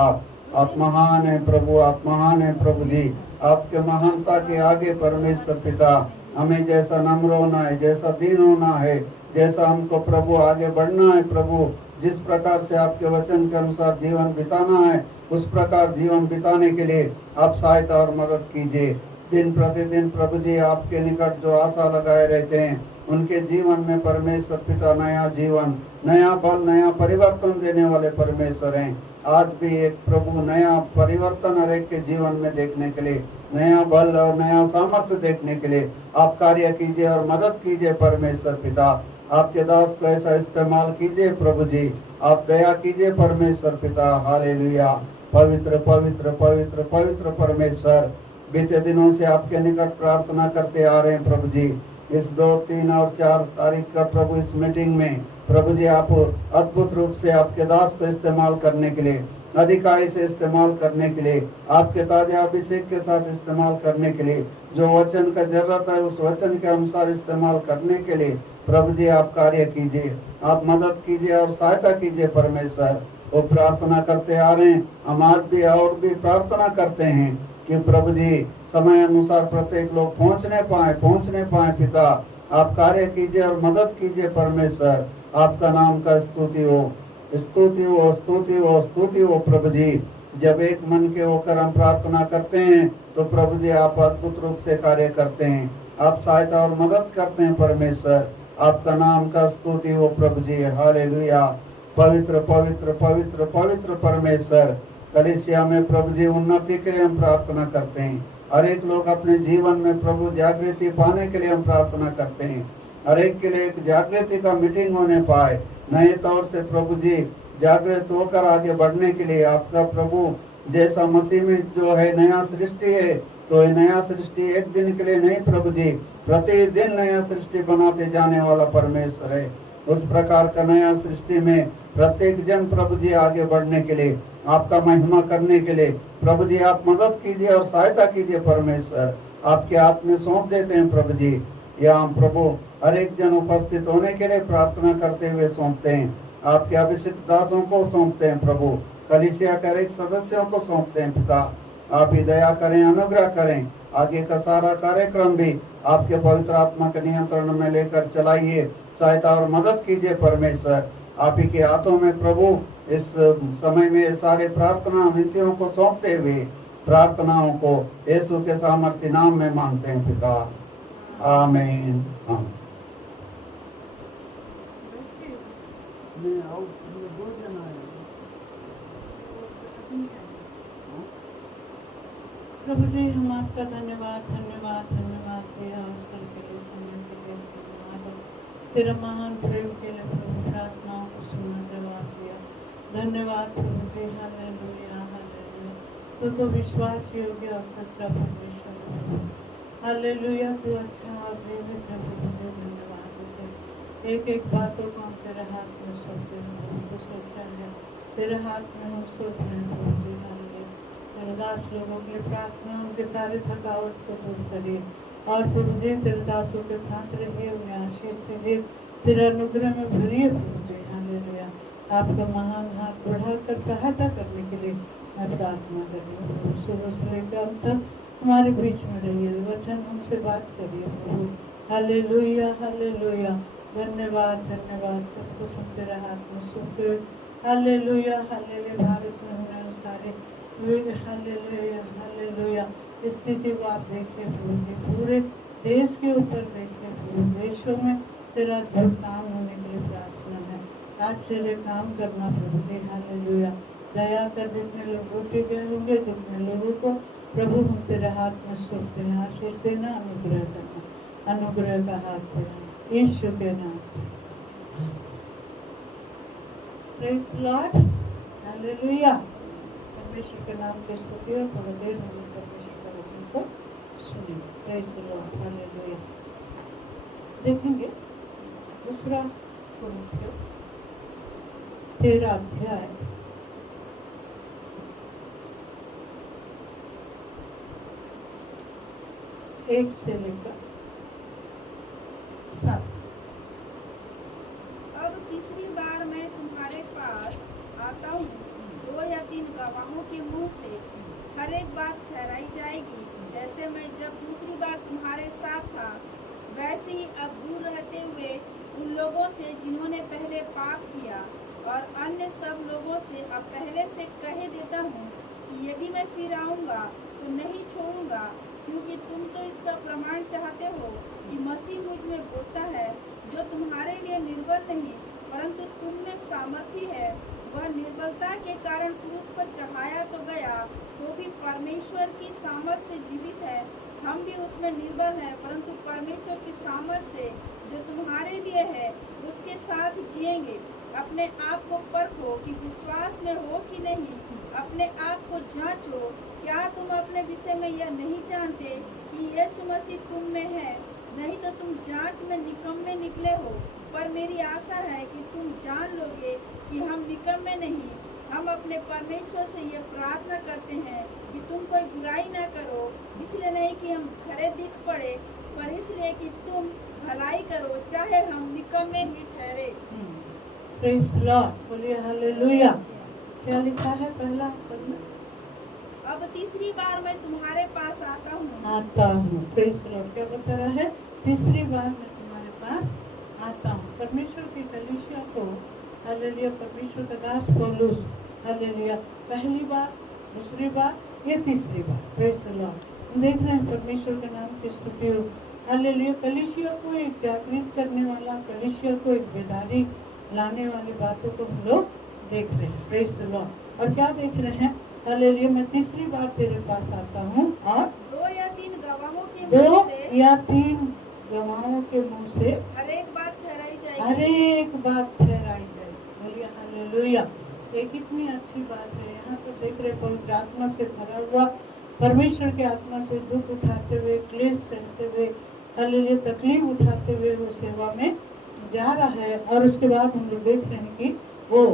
आप महान है प्रभु, आप महान है प्रभु जी। आपके महानता के आगे परमेश्वर पिता हमें जैसा नम्र होना है, जैसा दीन होना है, जैसा हमको प्रभु आगे बढ़ना है प्रभु, जिस प्रकार से आपके वचन के अनुसार जीवन बिताना है, उस प्रकार जीवन बिताने के लिए आप सहायता और मदद कीजिए। दिन प्रतिदिन प्रभु जी आपके निकट जो आशा लगाए रहते हैं, उनके जीवन में परमेश्वर पिता नया जीवन, नया बल, नया परिवर्तन देने वाले परमेश्वर हैं। आज भी एक प्रभु नया परिवर्तन हर एक के जीवन में देखने के लिए, नया बल और नया सामर्थ्य देखने के लिए आप कार्य कीजिए और मदद कीजिए परमेश्वर पिता। आपके दास को ऐसा इस्तेमाल कीजिए प्रभु जी, आप दया कीजिए परमेश्वर पिता। हालेलुया। पवित्र पवित्र पवित्र पवित्र परमेश्वर, बीते दिनों से आपके निकट प्रार्थना करते आ रहे हैं प्रभु जी। इस 2, 3 और 4 तारीख का प्रभु इस मीटिंग में प्रभु जी आप अद्भुत रूप से आपके दास को इस्तेमाल करने के लिए, अधिकाई से इस्तेमाल करने के लिए, आपके ताजा अभिषेक के साथ इस्तेमाल करने के लिए, जो वचन का जरूरत है उस वचन के अनुसार इस्तेमाल करने के लिए प्रभु जी आप कार्य कीजिए, आप मदद कीजिए और सहायता कीजिए परमेश्वर। वो प्रार्थना करते आ रहे हैं, हम आज भी और भी प्रार्थना करते हैं कि प्रभु जी समय अनुसार प्रत्येक लोग पहुंचने पाए पिता, आप कार्य कीजिए और मदद कीजिए परमेश्वर। आपका नाम का स्तुति हो, स्तुति हो, स्तुति हो, स्तुति हो प्रभु जी। जब एक मन के होकर हम प्रार्थना करते हैं तो प्रभु जी आप अद्भुत रूप से कार्य करते हैं, आप सहायता और मदद करते हैं परमेश्वर। आपका नाम का स्तुति हो प्रभु जी। हालेलुया। पवित्र पवित्र पवित्र पवित्र परमेश्वर, कलीसिया में प्रभु जी उन्नति के लिए हम प्रार्थना करते हैं। हर एक लोग अपने जीवन में प्रभु जागृति पाने के लिए हम प्रार्थना करते हैं। हर एक के लिए एक जागृति का मीटिंग होने पाए, नए तौर से प्रभु जी जागृत होकर आगे बढ़ने के लिए। आपका प्रभु जैसा मसीह में जो है नया सृष्टि है, तो ये नया सृष्टि एक दिन के लिए नहीं प्रभु जी, प्रतिदिन नया सृष्टि बनाते जाने वाला परमेश्वर है। उस प्रकार का नया सृष्टि में प्रत्येक जन प्रभु जी आगे बढ़ने के लिए, आपका महिमा करने के लिए प्रभु जी आप मदद कीजिए और सहायता कीजिए परमेश्वर। आपके हाथ में सौंप देते हैं प्रभु जी। यहाँ प्रभु हर एक जन उपस्थित होने के लिए प्रार्थना करते हुए सौंपते हैं। आपके अभिषिक्त दासों को सौंपते हैं प्रभु, कलीसिया के हर एक सदस्यों को सौंपते हैं पिता। आप ही दया करें, अनुग्रह करें, आगे का सारा कार्यक्रम भी आपके पवित्र आत्मा के नियंत्रण में लेकर चलाइए, सहायता और मदद कीजिए परमेश्वर। आप ही के हाथों में प्रभु इस समय में सारे प्रार्थना विनतियों को सौंपते हुए प्रार्थनाओं को यीशु के सामर्थ्य नाम में मांगते हैं पिता, आमीन। प्रभु जी हम आपका धन्यवाद धन्यवाद धन्यवाद दिया अवसर के लिए, समय के लिए धन्यवाद। तेरा महान प्रयोग के लिए प्रभु प्रार्थनाओं को सुनना, जवाब दिया। धन्यवाद प्रभु जी, हालेलुया हालेलुया। तू तो विश्वास योग्य और सच्चा परमेश्वर है। हालेलुया, तू अच्छा और जीवित है प्रभु जी, धन्यवाद देते। एक एक बातों को हम तेरे हाथ में सौंपते हैं, तू सच्चा है, तेरे हाथ में हम सौंप रहे हैं प्रभु जी। हालेलुया, तेरे दास लोगों के लिए प्रार्थना, उनके सारे थकावट को दूर करिए और प्रभु जी तेरे दासों के साथ रहिए, उन्हें आशीष दीजिए, तेरे अनुग्रह में भरिए प्रभु जी। हालेलुया, आपका महान हाथ बढ़ाकर सहायता करने के लिए मैं प्रार्थना कर रही हूँ प्रभु। सुबह से लेकर अंत तक हमारे बीच में रहिए, वचन हमसे बात करिए प्रभु। हालेलुया हालेलुया, धन्यवाद धन्यवाद। सब कुछ हम तेरे हाथ में सौंपते हुए हालेलुया हालेलुया। भारत में होने वाले सारे हालेलुया हालेलुया स्थिति को आप देखिए प्रभु जी, पूरे देश के ऊपर देखिए प्रभु। देशों में तेरा अद्भुत काम होने के लिए प्रार्थना है, आश्चर्य काम करना प्रभु जी। हालेलुया, दया कर जितने लोग रोटे गए होंगे, जितने लोगों को प्रभु हम तेरे हाथ में सौंपते हैं, आशीष देना, अनुग्रह करना, अनुग्रह का हाथ बढ़ाना यीशु के नाम से। Praise Lord, hallelujah. परमेश्वर के नाम की स्तुति और थोड़ा देर में परमेश्वर का वचन को सुनिए। Praise Lord, hallelujah. देखेंगे दूसरा कुरिन्थियों 13 अध्याय 1 से लेकर 7। अब तीसरी बार मैं तुम्हारे पास आता हूँ, 2 या 3 गवाहों के मुंह से हर एक बात ठहराई जाएगी। जैसे मैं जब दूसरी बार तुम्हारे साथ था, वैसे ही अब दूर रहते हुए उन लोगों से जिन्होंने पहले पाप किया, और अन्य सब लोगों से अब पहले से कह देता हूँ कि यदि मैं फिर आऊँगा तो नहीं छोड़ूंगा, क्योंकि तुम तो इसका प्रमाण चाहते हो कि मसीह मुझ में बोलता है, जो तुम्हारे लिए निर्बल नहीं परंतु तुम में सामर्थी है। वह निर्बलता के कारण क्रूस पर चढ़ाया तो गया, तो भी परमेश्वर की सामर्थ से जीवित है। हम भी उसमें निर्बल हैं, परंतु परमेश्वर की सामर्थ से जो तुम्हारे लिए है उसके साथ जिएंगे। अपने आप को परखो कि विश्वास में हो कि नहीं, अपने आप को जांचो। क्या तुम अपने विषय में यह नहीं जानते कि यीशु मसीह तुम में है? नहीं तो तुम जांच में निकम्मे निकले हो। पर मेरी आशा है कि तुम जान लोगे कि हम निकम्मे नहीं। हम अपने परमेश्वर से यह प्रार्थना करते हैं कि तुम कोई बुराई ना करो, इसलिए नहीं कि हम खरे दिख पड़े, पर इसलिए कि तुम भलाई करो, चाहे हम निकम्मे ही ठहरे। प्रेज़ लॉर्ड, बोलिए हालेलुया। क्या लिखा है पहला पद में? अब तीसरी बार मैं तुम्हारे पास आता हूँ। प्रेज़ लॉर्ड, क्या बता रहा है? तीसरी बार मैं तुम्हारे पास आता हूँ। परमेश्वर की कलीसिया को हालेलुया, परमेश्वर का दास पौलुस हालेलुया, पहली बार, दूसरी बार, ये तीसरी बार। प्रेज़ लॉर्ड, हम देख रहे हैं परमेश्वर के नाम की स्तुति हो। हालेलुया, कलीसिया को एक जागृत करने वाला, कलीसिया को एक बेदारी लाने वाली बातों को हम लोग देख रहे हैं। प्रेज़ लॉर्ड, और क्या देख रहे हैं? हालेलुया, मैं तीसरी बार तेरे पास आता हूँ और 2 या 3 गवाहों के 2 मुंह से या 3 गवाहों के मुंह से हर एक बात ठहराई जाएगी। हर एक बात ठहराई जाए। बोलिए हालेलुया, ये कितनी अच्छी बात है। यहाँ पर देख रहे पवित्र आत्मा से भरा हुआ, परमेश्वर के आत्मा से दुख उठाते हुए, क्लेश सहते हुए, हालेलुया, तकलीफ उठाते हुए वो सेवा में जा रहा है। और उसके बाद हम लोग देख रहे हैं कि वो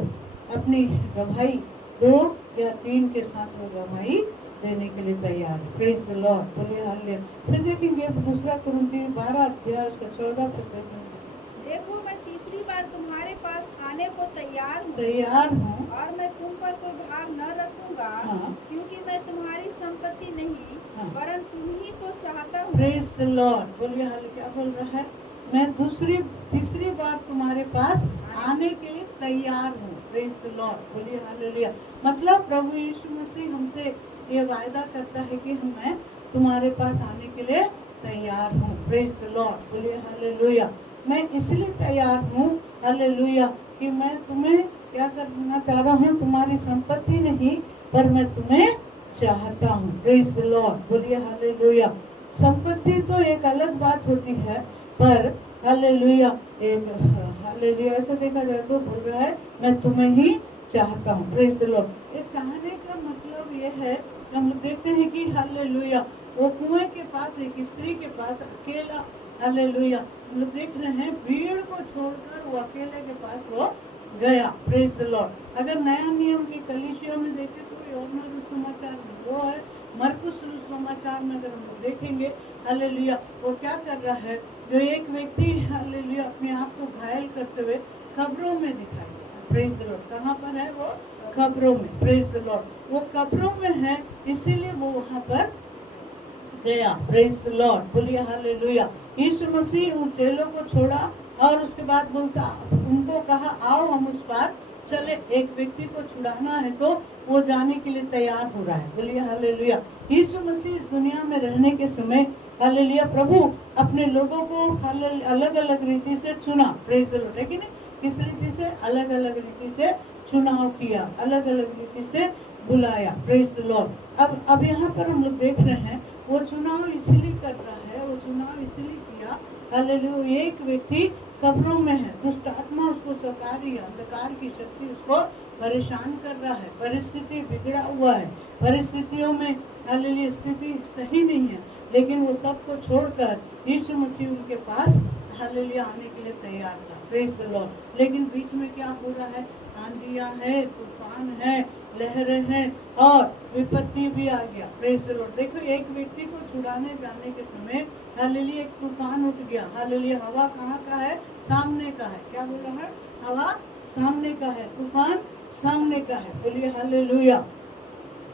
अपनी गवाही 2 या 3 के साथ वो गवाही देने के लिए तैयार है। प्रेज द लॉर्ड, बोलिए हालेलुया। फिर देखेंगे दूसरा कुरिन्थी 12 अध्याय उसका 14 पद। देखो मैं तीसरी बार तुम्हारे पास आने को तैयार हूँ तैयार हूँ और मैं तुम पर कोई भार न रखूंगा, हाँ। क्योंकि मैं तुम्हारी संपत्ति नहीं हाँ। वरन तुम ही को चाहता हूँ। प्रेज द लॉर्ड, बोलिए हालेलुया। क्या बोल रहा है? मैं तीसरी बार तुम्हारे पास आने के लिए तैयार हूँ। प्रेज द लॉर्ड, बोलिए हालेलुया। मतलब प्रभु यीशु मसीह हमसे ये वायदा करता है कि मैं तुम्हारे पास आने के लिए तैयार हूँ। प्रेज द लॉर्ड, बोलिए हालेलुया। मैं इसलिए तैयार हूँ हालेलुया कि मैं तुम्हें क्या करना चाह रहा हूँ, तुम्हारी संपत्ति नहीं पर मैं तुम्हें चाहता हूँ। प्रेज द लॉर्ड, बोलिए हालेलुया। संपत्ति तो एक अलग बात होती है, पर हालेलुया हालेलुया ऐसा देखा जाए तो बोल रहा है मैं तुम्हें ही चाहता हूँ। Praise the Lord. ये चाहने का मतलब ये है कि हम लोग देखते हैं कि हालेलुया वो कुएं के पास एक स्त्री के पास अकेला, हालेलुया हम लोग देख रहे हैं भीड़ को छोड़कर वो अकेले के पास वो गया। Praise the Lord. अगर नया नियम की कलीसिया में देखें तो यूहन्ना सुसमाचार में वो है, मरकुस सुसमाचार में अगर हम लोग देखेंगे हालेलुया वो क्या कर रहा है, जो एक व्यक्ति हालेलुया अपने आप को घायल करते हुए कब्रों में दिखाई दिया। Praise the Lord. कहाँ पर है वो? कब्रों में। Praise the Lord. वो कब्रों में है इसीलिए वो वहाँ पर गया। प्रेज द लॉर्ड, बोलिए हालेलुया। यीशु मसीह उन चेलों को छोड़ा और उसके बाद बोलता उनको कहा आओ हम उस पार चले। एक व्यक्ति को छुड़ाना है तो वो जाने के लिए तैयार हो रहा है। बोलिए हालेलुया। यीशु मसीह इस दुनिया में रहने के समय हालेलुया प्रभु अपने लोगों को अलग अलग रीति से चुना। प्रेज द लॉर्ड, है कि नहीं? किस रीति से? अलग अलग रीति से चुनाव किया, अलग अलग रीति से बुलाया। Praise the Lord. अब यहाँ पर हम लोग देख रहे हैं वो चुनाव इसलिए कर रहा है, वो चुनाव इसलिए किया हालेलुया। एक व्यक्ति कब्रों में है, दुष्ट आत्मा उसको सता रही है, अंधकार की शक्ति उसको परेशान कर रहा है, परिस्थिति बिगड़ा हुआ है, परिस्थितियों में हालेलुया स्थिति सही नहीं है, लेकिन वो सबको छोड़कर यीशु मसीह उनके पास हालेलुया आने के लिए तैयार था। Praise the Lord. लेकिन बीच में क्या हो रहा है? आंधियां है, तूफान है, लहरें हैं और विपत्ति भी आ गया। Praise the Lord. देखो एक व्यक्ति को छुड़ाने जाने के समय हालेलुया एक तूफान उठ गया। हालेलुया हवा कहाँ का है? सामने का है। क्या बोल रहा है? हवा सामने का है, तूफान सामने का है। बोलिए हालेलुया।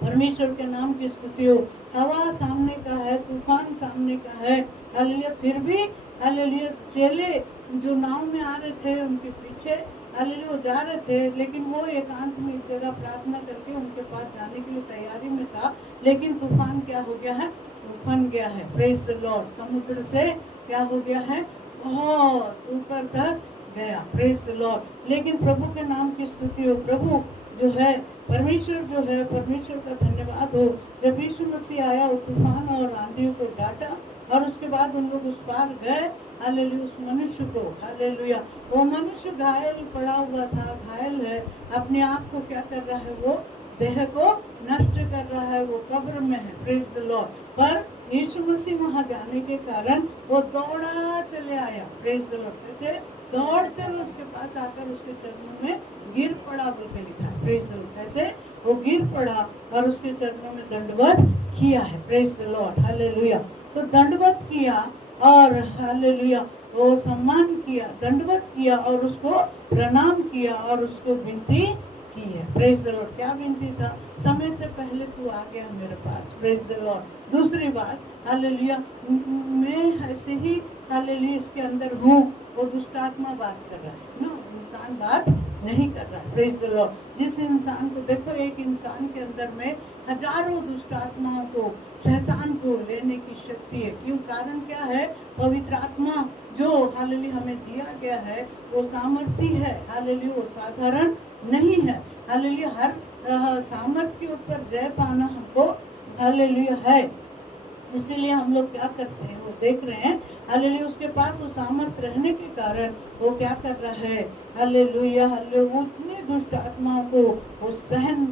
परमेश्वर के नाम की स्तुति हो। हवा सामने का है, तूफान सामने का है, हालेलुया। फिर भी हालेलुया चेले जो नाव में आ रहे थे उनके पीछे हालेलुया जा रहे थे, लेकिन वो एकांत में एक जगह प्रार्थना करके उनके पास जाने के लिए तैयारी में था, लेकिन तूफान क्या हो गया है? तूफान गया है। Praise the Lord. समुद्र से क्या हो गया है? बहुत ऊपर तक गया। Praise the Lord. लेकिन प्रभु के नाम की स्तुति हो। प्रभु जो है परमेश्वर जो है, परमेश्वर का धन्यवाद हो। जब यीशु मसीह आया वो तूफान और आंधियों को डांटा और उसके बाद उन लोग उस पार गए हालेलुया उस मनुष्य को। हालेलुया वो मनुष्य घायल पड़ा हुआ था, घायल है, अपने आप को क्या कर रहा है? वो देह को नष्ट कर रहा है, वो कब्र में है। Praise the Lord. पर यीशु मसीह वहां जाने के कारण वो दौड़ा चले आया। Praise the Lord. कैसे? दौड़ते हुए उसके पास आकर उसके चरणों में गिर पड़ा बोल के लिखा है। Praise the Lord. कैसे? वो गिर पड़ा और उसके चरणों में दंडवत किया है। Praise the Lord. हालेलुया। तो दंडवत किया और हालेलुया वो सम्मान किया, दंडवत किया और उसको प्रणाम किया और उसको विनती की है। Praise the Lord. क्या विनती था? समय से पहले तू आ गया मेरे पास। Praise the Lord. दूसरी बात हालेलुया मैं ऐसे ही हालेलुया इसके अंदर हूँ, वो दुष्ट आत्मा बात कर रहा है ना, इंसान बात नहीं कर रहा है। Praise the Lord. जिस इंसान को देखो, एक इंसान के अंदर में हजारों दुष्ट आत्माओं को, शैतान को लेने की शक्ति है। क्यों? कारण क्या है? पवित्र आत्मा जो हालेलुया हमें दिया गया है वो सामर्थ्य है। हालेलुया वो साधारण नहीं है। हालेलुया हर सामर्थ के ऊपर जय पाना हमको हालेलुया है। इसीलिए हम लोग क्या करते हैं? वो देख रहे हैं हालेलुया उसके पास वो सामर्थ्य रहने के कारण वो क्या कर रहा है? हालेलुया हालेलुया उतनी दुष्ट आत्माओं को वो सहन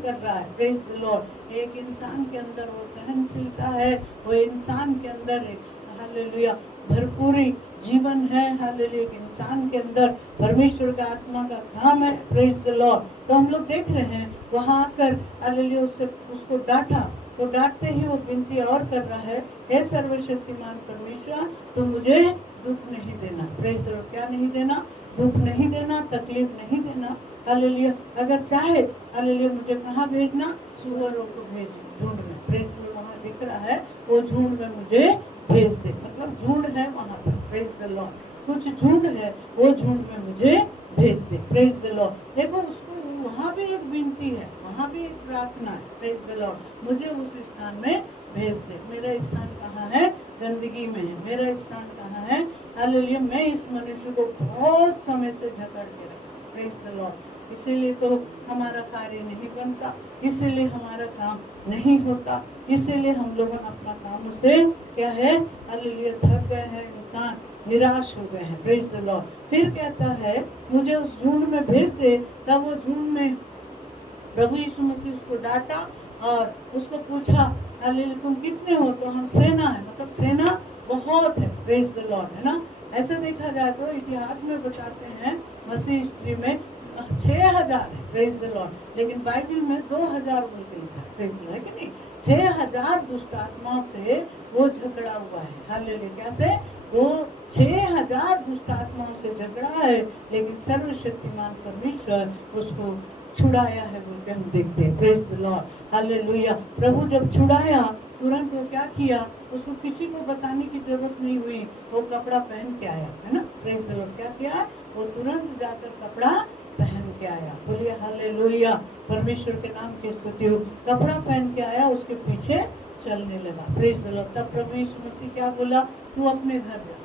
कर रहा है। Praise the Lord. एक इंसान के अंदर वो सहनशीलता है, वो इंसान के अंदर एक हालेलुया भरपूरी जीवन है। हालेलुया, एक इंसान के अंदर परमेश्वर का आत्मा का काम है। Praise the lord. तो हम लोग देख रहे हैं वहां आकर हालेलुया उसको डांटा, तो डांटते ही वो विनती और कर रहा है, हे सर्वशक्तिमान परमेश्वर, तो मुझे दुख नहीं देना। Praise the Lord. क्या नहीं देना? दुख नहीं देना, तकलीफ नहीं देना। हालेलुया। अगर चाहे हालेलुया मुझे कहाँ भेजना? सुअरों को भेज, झुंड में। Praise the Lord. वहाँ दिख रहा है वो झुंड में मुझे भेज दे, मतलब झुंड है वहाँ पर। Praise the Lord. कुछ झुंड है, वो झुंड में मुझे भेज दे। Praise the Lord. देखो उसको वहाँ भी एक विनती है, वहाँ भी एक प्रार्थना है। Praise the Lord. मुझे उस स्थान में भेज दे। मेरा स्थान कहाँ है? गंदगी में है। मेरा स्थान कहाँ है? हालेलुया। मैं इस मनुष्य को बहुत समय से जकड़ के रखा। Praise the Lord. इसीलिए तो हमारा कार्य नहीं बनता, इसीलिए हमारा काम नहीं होता, इसीलिए हम लोग अपना काम उसे क्या है? हालेलुया, थक गए हैं, इंसान निराश हो गए हैं। Praise the Lord. फिर कहता है मुझे उस झुंड में भेज दे। तब वो झुंड में प्रभु यीशु मसीह उसको डांटा और उसको पूछा, हालेलुया, तुम कितने हो? तो हम सेना है, मतलब सेना बहुत है। प्रेज द लॉर्ड, है ना। ऐसे देखा जाए तो इतिहास में बताते हैं मसीह हिस्ट्री में 6000 है। Praise the Lord. लेकिन बाइबल में 2000 बोल के लिखा है। प्रेज द लॉर्ड, है कि नहीं? 6000 दुष्ट आत्माओं से वो झगड़ा हुआ है। हालेलुया। कैसे? वो 6000 दुष्ट आत्माओं से झगड़ा है, लेकिन सर्वशक्तिमान परमेश्वर उसको छुड़ाया है बोल के हम देखते हैं। Praise the Lord. हालेलुया। प्रभु जब छुड़ाया तुरंत वो क्या किया? उसको किसी को बताने की जरूरत नहीं हुई, वो कपड़ा पहन के आया, है ना। Praise the Lord. क्या किया? वो तुरंत जाकर कपड़ा पहन के आया। बोलिए हालेलुया। परमेश्वर के नाम की स्तुति हो। कपड़ा पहन के आया, उसके पीछे चलने लगा। Praise the Lord. तब प्रभु यीशु मसीह क्या बोला? तू अपने घर जा।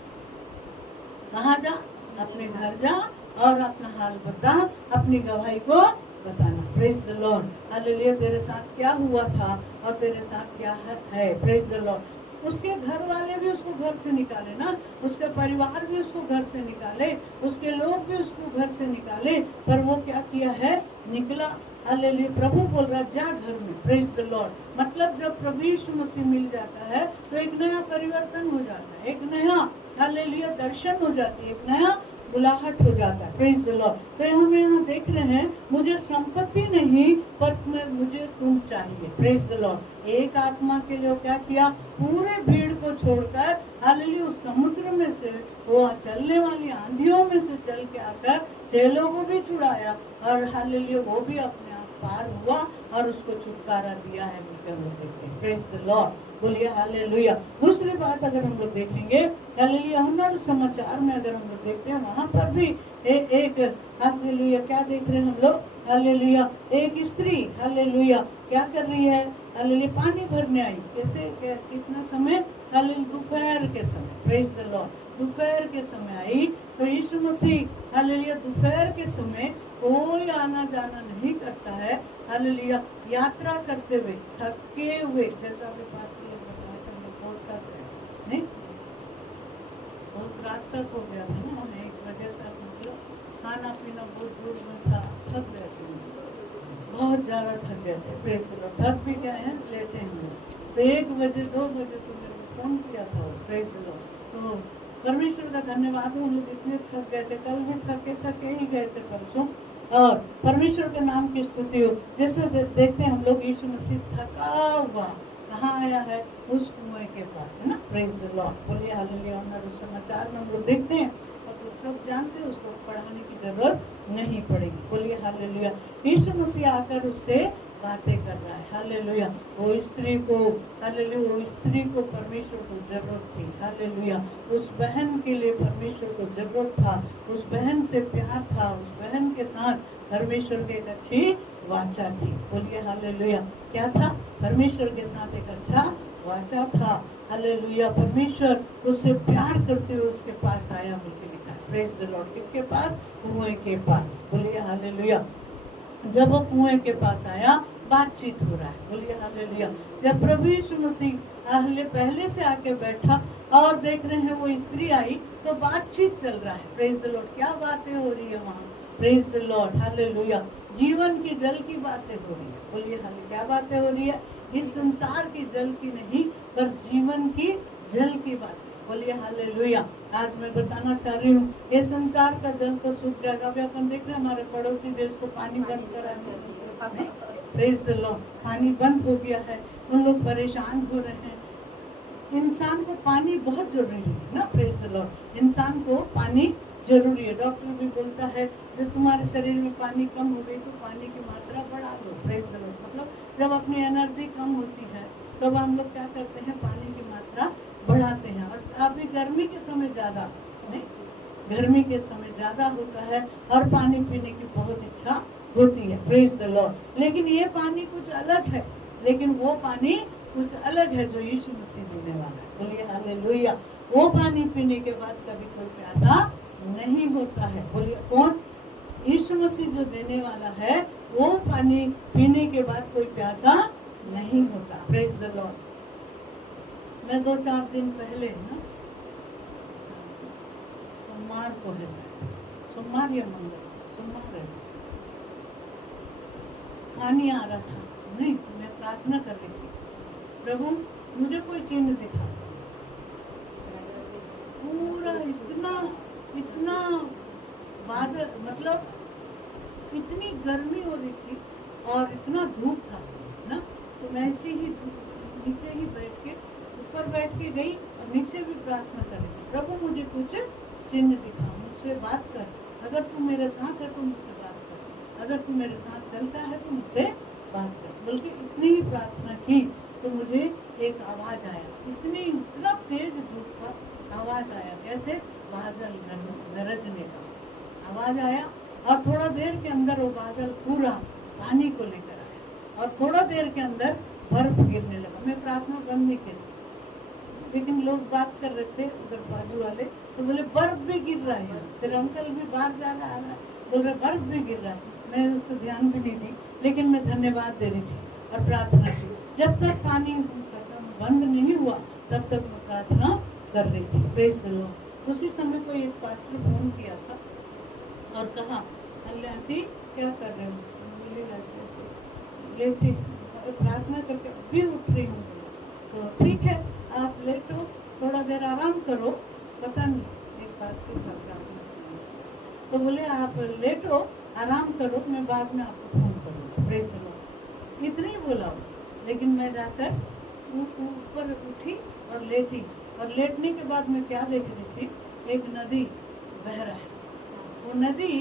कहाँ जा? अपने घर जा और अपना हाल बता, अपनी गवाही को बताना। Praise the Lord. हालेलुया। तेरे साथ क्या हुआ था और तेरे साथ क्या है? Praise the Lord. उसके घर वाले भी उसको घर से निकाले ना, उसके परिवार भी उसको घर से निकाले, उसके लोग भी उसको घर से निकाले, पर वो क्या किया है? निकला। हालेलुया। प्रभु बोल रहा जा घर में। Praise the Lord. मतलब जब प्रभु यीशु मसीह मिल जाता है तो एक नया परिवर्तन हो जाता है, एक नया हालेलुया दर्शन हो जाती है, एक नया बुलाहट हो जाता है। Praise the lord. तो हम यहाँ देख रहे हैं मुझे संपत्ति नहीं पर मुझे तुम चाहिए। Praise the Lord. एक आत्मा के लिए क्या किया? पूरे भीड़ को छोड़कर हालेलुया उस समुद्र में से, वो चलने वाली आंधियों में से चल के आकर चेलों को भी छुड़ाया और हालेलुया वो भी अपने आप पार हुआ और उसको छुटकारा दिया है। Praise the lord. बोलिए हालेलुया। दूसरी बात अगर हम लोग देखेंगे हालेलुया हमारे समाचार में अगर हम लोग देखते हैं वहां पर भी एक हालेलुया क्या देख रहे हैं हम लोग? हालेलुया एक स्त्री हालेलुया क्या कर रही है? हालेलुया पानी भरने आई। कैसे? कितना समय? हालेलुया दोपहर के समय। Praise the Lord. दोपहर के समय आई तो यीशु मसीह हालेलुया दोपहर के समय कोई आना जाना नहीं करता है। हालेलुया यात्रा करते हुए थके हुए, जैसा आपके पास ये बताया था, हम लोग बहुत थक रहे नहीं, बहुत रात तक हो गया था ना, 1 बजे तक मतलब खाना पीना बहुत दूर में था, थक गए थे, बहुत ज़्यादा थक गए थे। Praise the Lord. थक भी गए हैं, लेटे हैं। तो 1 बजे 2 बजे तो मेरे को फोन किया था। Praise the lord. तो परमेश्वर का धन्यवाद, हम लोग इतने थक गए थे, कल भी थके ही गए थे परसों, और परमेश्वर के नाम की स्तुति हो। जैसे देखते हैं हम लोग यीशु मसीह थका हुआ कहाँ आया है? उस कुएं के पास, है ना। Praise the lord. बोलिए हालेलुया। हमारे समाचार में हम लोग देखते हैं और लोग सब जानते हैं, उसको पढ़ाने की जरूरत नहीं पड़ेगी। बोलिए हालेलुया। यीशु मसीह आकर उससे बातें कर रहा है। हालेलुया। वो स्त्री को हालेलुया वो स्त्री को परमेश्वर को जरूरत थी। हालेलुया। उस बहन के लिए परमेश्वर को जरूरत था, उस बहन से प्यार था, उस बहन के साथ परमेश्वर की एक अच्छी वाचा थी। बोलिए हालेलुया। क्या था? परमेश्वर के साथ एक अच्छा वाचा था। हालेलुया। परमेश्वर उससे प्यार करते हुए उसके पास आया बोल के लिखा है। Praise the Lord. किसके पास? कुएं के पास। बोलिए हालेलुया। जब वो कुएं के पास आया बातचीत हो रहा है। बोलिए हालेलुया। जब प्रभु यीशु मसीह पहले से आके बैठा और देख रहे हैं वो स्त्री आई तो बातचीत चल रहा है। Praise the Lord. क्या बातें हो रही है वहाँ? Praise the Lord. हालेलुया। जीवन की जल की बातें हो रही है। बोलिए हालेलुया। क्या बातें हो रही है? इस संसार की जल की नहीं, पर जीवन की जल की बातें। बोलिए हालेलुया। आज मैं बताना चाह रही हूँ, ये संसार का जल तो सूख जाएगा। अभी अपन देख रहे हैं हमारे पड़ोसी देश को पानी बंद करा है, प्रेज द लॉर्ड, पानी बंद हो गया है, उन लोग परेशान हो रहे हैं। इंसान को पानी बहुत जरूरी है ना, प्रेज द लॉर्ड, इंसान को पानी जरूरी है। डॉक्टर भी बोलता है जब तुम्हारे शरीर में पानी कम हो गई तो पानी की मात्रा बढ़ा लो, प्रेज द लॉर्ड। मतलब जब अपनी एनर्जी कम होती है तब हम लोग क्या करते हैं, पानी की मात्रा बढ़ाते हैं। और अभी गर्मी के समय ज़्यादा नहीं, गर्मी के समय ज़्यादा होता है और पानी पीने की बहुत इच्छा होती है, प्रेज द लॉर्ड। लेकिन ये पानी कुछ अलग है, लेकिन वो पानी कुछ अलग है जो यीशु मसीह देने वाला है, बोलिए हालेलुया। वो पानी पीने के बाद कभी कोई प्यासा नहीं होता है, बोलिए कौन, यीशु मसीह जो देने वाला है, वो पानी पीने के बाद कोई प्यासा नहीं होता, प्रेज द लॉर्ड। मैं 2-4 दिन पहले ना, सोमवार को है शायद, सोमवार या मंगल, सोमवार है, पानी आ रहा था, नहीं मैं प्रार्थना कर रही थी, प्रभु मुझे कोई चिन्ह दिखा। पूरा इतना बादल, मतलब इतनी गर्मी हो रही थी और इतना धूप था ना, तो मैं ऐसे ही नीचे ही बैठ के, ऊपर बैठ के गई और नीचे भी प्रार्थना कर रही थी, प्रभु मुझे कुछ चिन्ह दिखा, मुझसे बात कर, अगर तू मेरे साथ है तो मुझसे बात कर, अगर तू मेरे साथ चलता है तो मुझसे बात कर। बल्कि इतनी ही प्रार्थना की तो मुझे एक आवाज़ आया, इतना तेज धूप का आवाज़ आया, कैसे, बादल गरजने का आवाज़ आया, और थोड़ा देर के अंदर वो बादल पूरा पानी को लेकर आया और थोड़ा देर के अंदर बर्फ गिरने लगा। मैं प्रार्थना बंद नहीं की, लेकिन लोग बात कर रहे थे उधर बाजू वाले, तो बोले बर्फ भी गिर रहा है, फिर अंकल भी बाहर जा रहा है, बोल रहे बर्फ भी गिर रहा है। मैं उसको ध्यान भी नहीं दी, लेकिन मैं धन्यवाद दे रही थी और प्रार्थना की। जब तक पानी बंद नहीं हुआ तब तक मैं प्रार्थना कर रही थी, प्रेज द लॉर्ड। उसी समय कोई एक पास्टर फोन किया था और कहा, अल्लाह आंटी क्या कर रहे हो, बोली ऐसे लेटी प्रार्थना करके अभी उठ रही हूँ, तो ठीक है आप लेटो, थोड़ा देर आराम करो। पता नहीं एक पास्टर था प्रार्थना, तो बोले आप लेटो आराम करो, मैं बाद में आपको फोन करूँगा, प्रेज द लॉर्ड। इतनी बोला, लेकिन मैं जाकर ऊपर उठी और लेटी, और लेटने के बाद मैं क्या देख रही थी, एक नदी बह रहा है, वो नदी,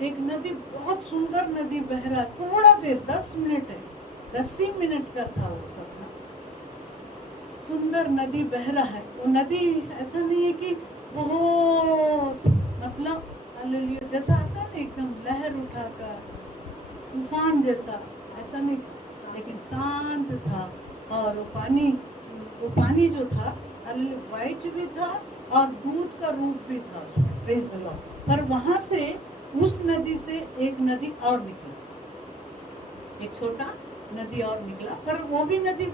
एक नदी, बहुत सुंदर नदी बह रहा है, थोड़ा देर 10 मिनट है, 10 ही मिनट का था वो सब, सुंदर नदी बह रहा है। वो नदी ऐसा नहीं है कि बहुत, मतलब हालेलुया जैसा आता है ना, एकदम लहर उठाकर तूफान जैसा, ऐसा नहीं था, लेकिन शांत था। और वो पानी जो था वाइट भी था और दूध का रूप भी था उसमें, प्रेज द लॉर्ड। पर वहां से, उस नदी से एक नदी और निकला, एक छोटा नदी और निकला, पर वो भी नदी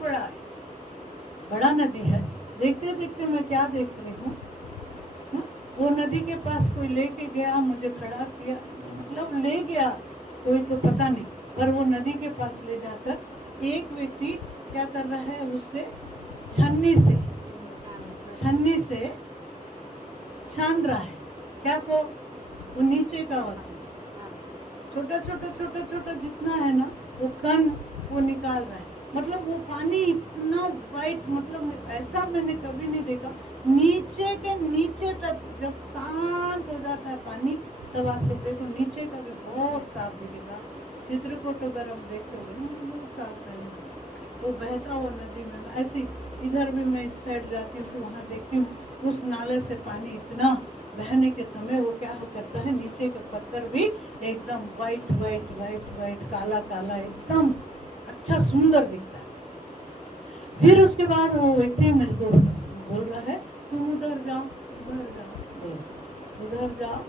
बड़ा नदी है। देखते देखते मैं क्या देख रही हूँ, वो नदी के पास कोई लेके गया, मुझे खड़ा किया, मतलब ले गया कोई तो पता नहीं, पर वो नदी के पास ले जाकर एक व्यक्ति क्या कर रहा है, उससे छन्नी से छान रहा है, क्या को, वो नीचे का छोटा छोटा जितना है ना वो कण वो निकाल रहा है। मतलब वो पानी इतना वाइट, मतलब ऐसा मैंने कभी नहीं देखा। नीचे के नीचे तक जब शांत हो जाता है पानी, तब आप लोग देखो नीचे का भी बहुत साफ दिखेगा। चित्रकूट अगर हम देखोगे बहुत साफ है, वो बहता हुआ नदी में। ऐसी इधर भी मैं इस साइड जाती हूँ तो वहाँ देखती हूँ उस नाले से पानी इतना बहने के समय वो क्या करता है, नीचे का पत्थर भी एकदम वाइट काला एकदम अच्छा सुंदर दिखता है। फिर उसके बाद वो व्यक्ति मेरे को बोल रहा है, तुम उधर जाओ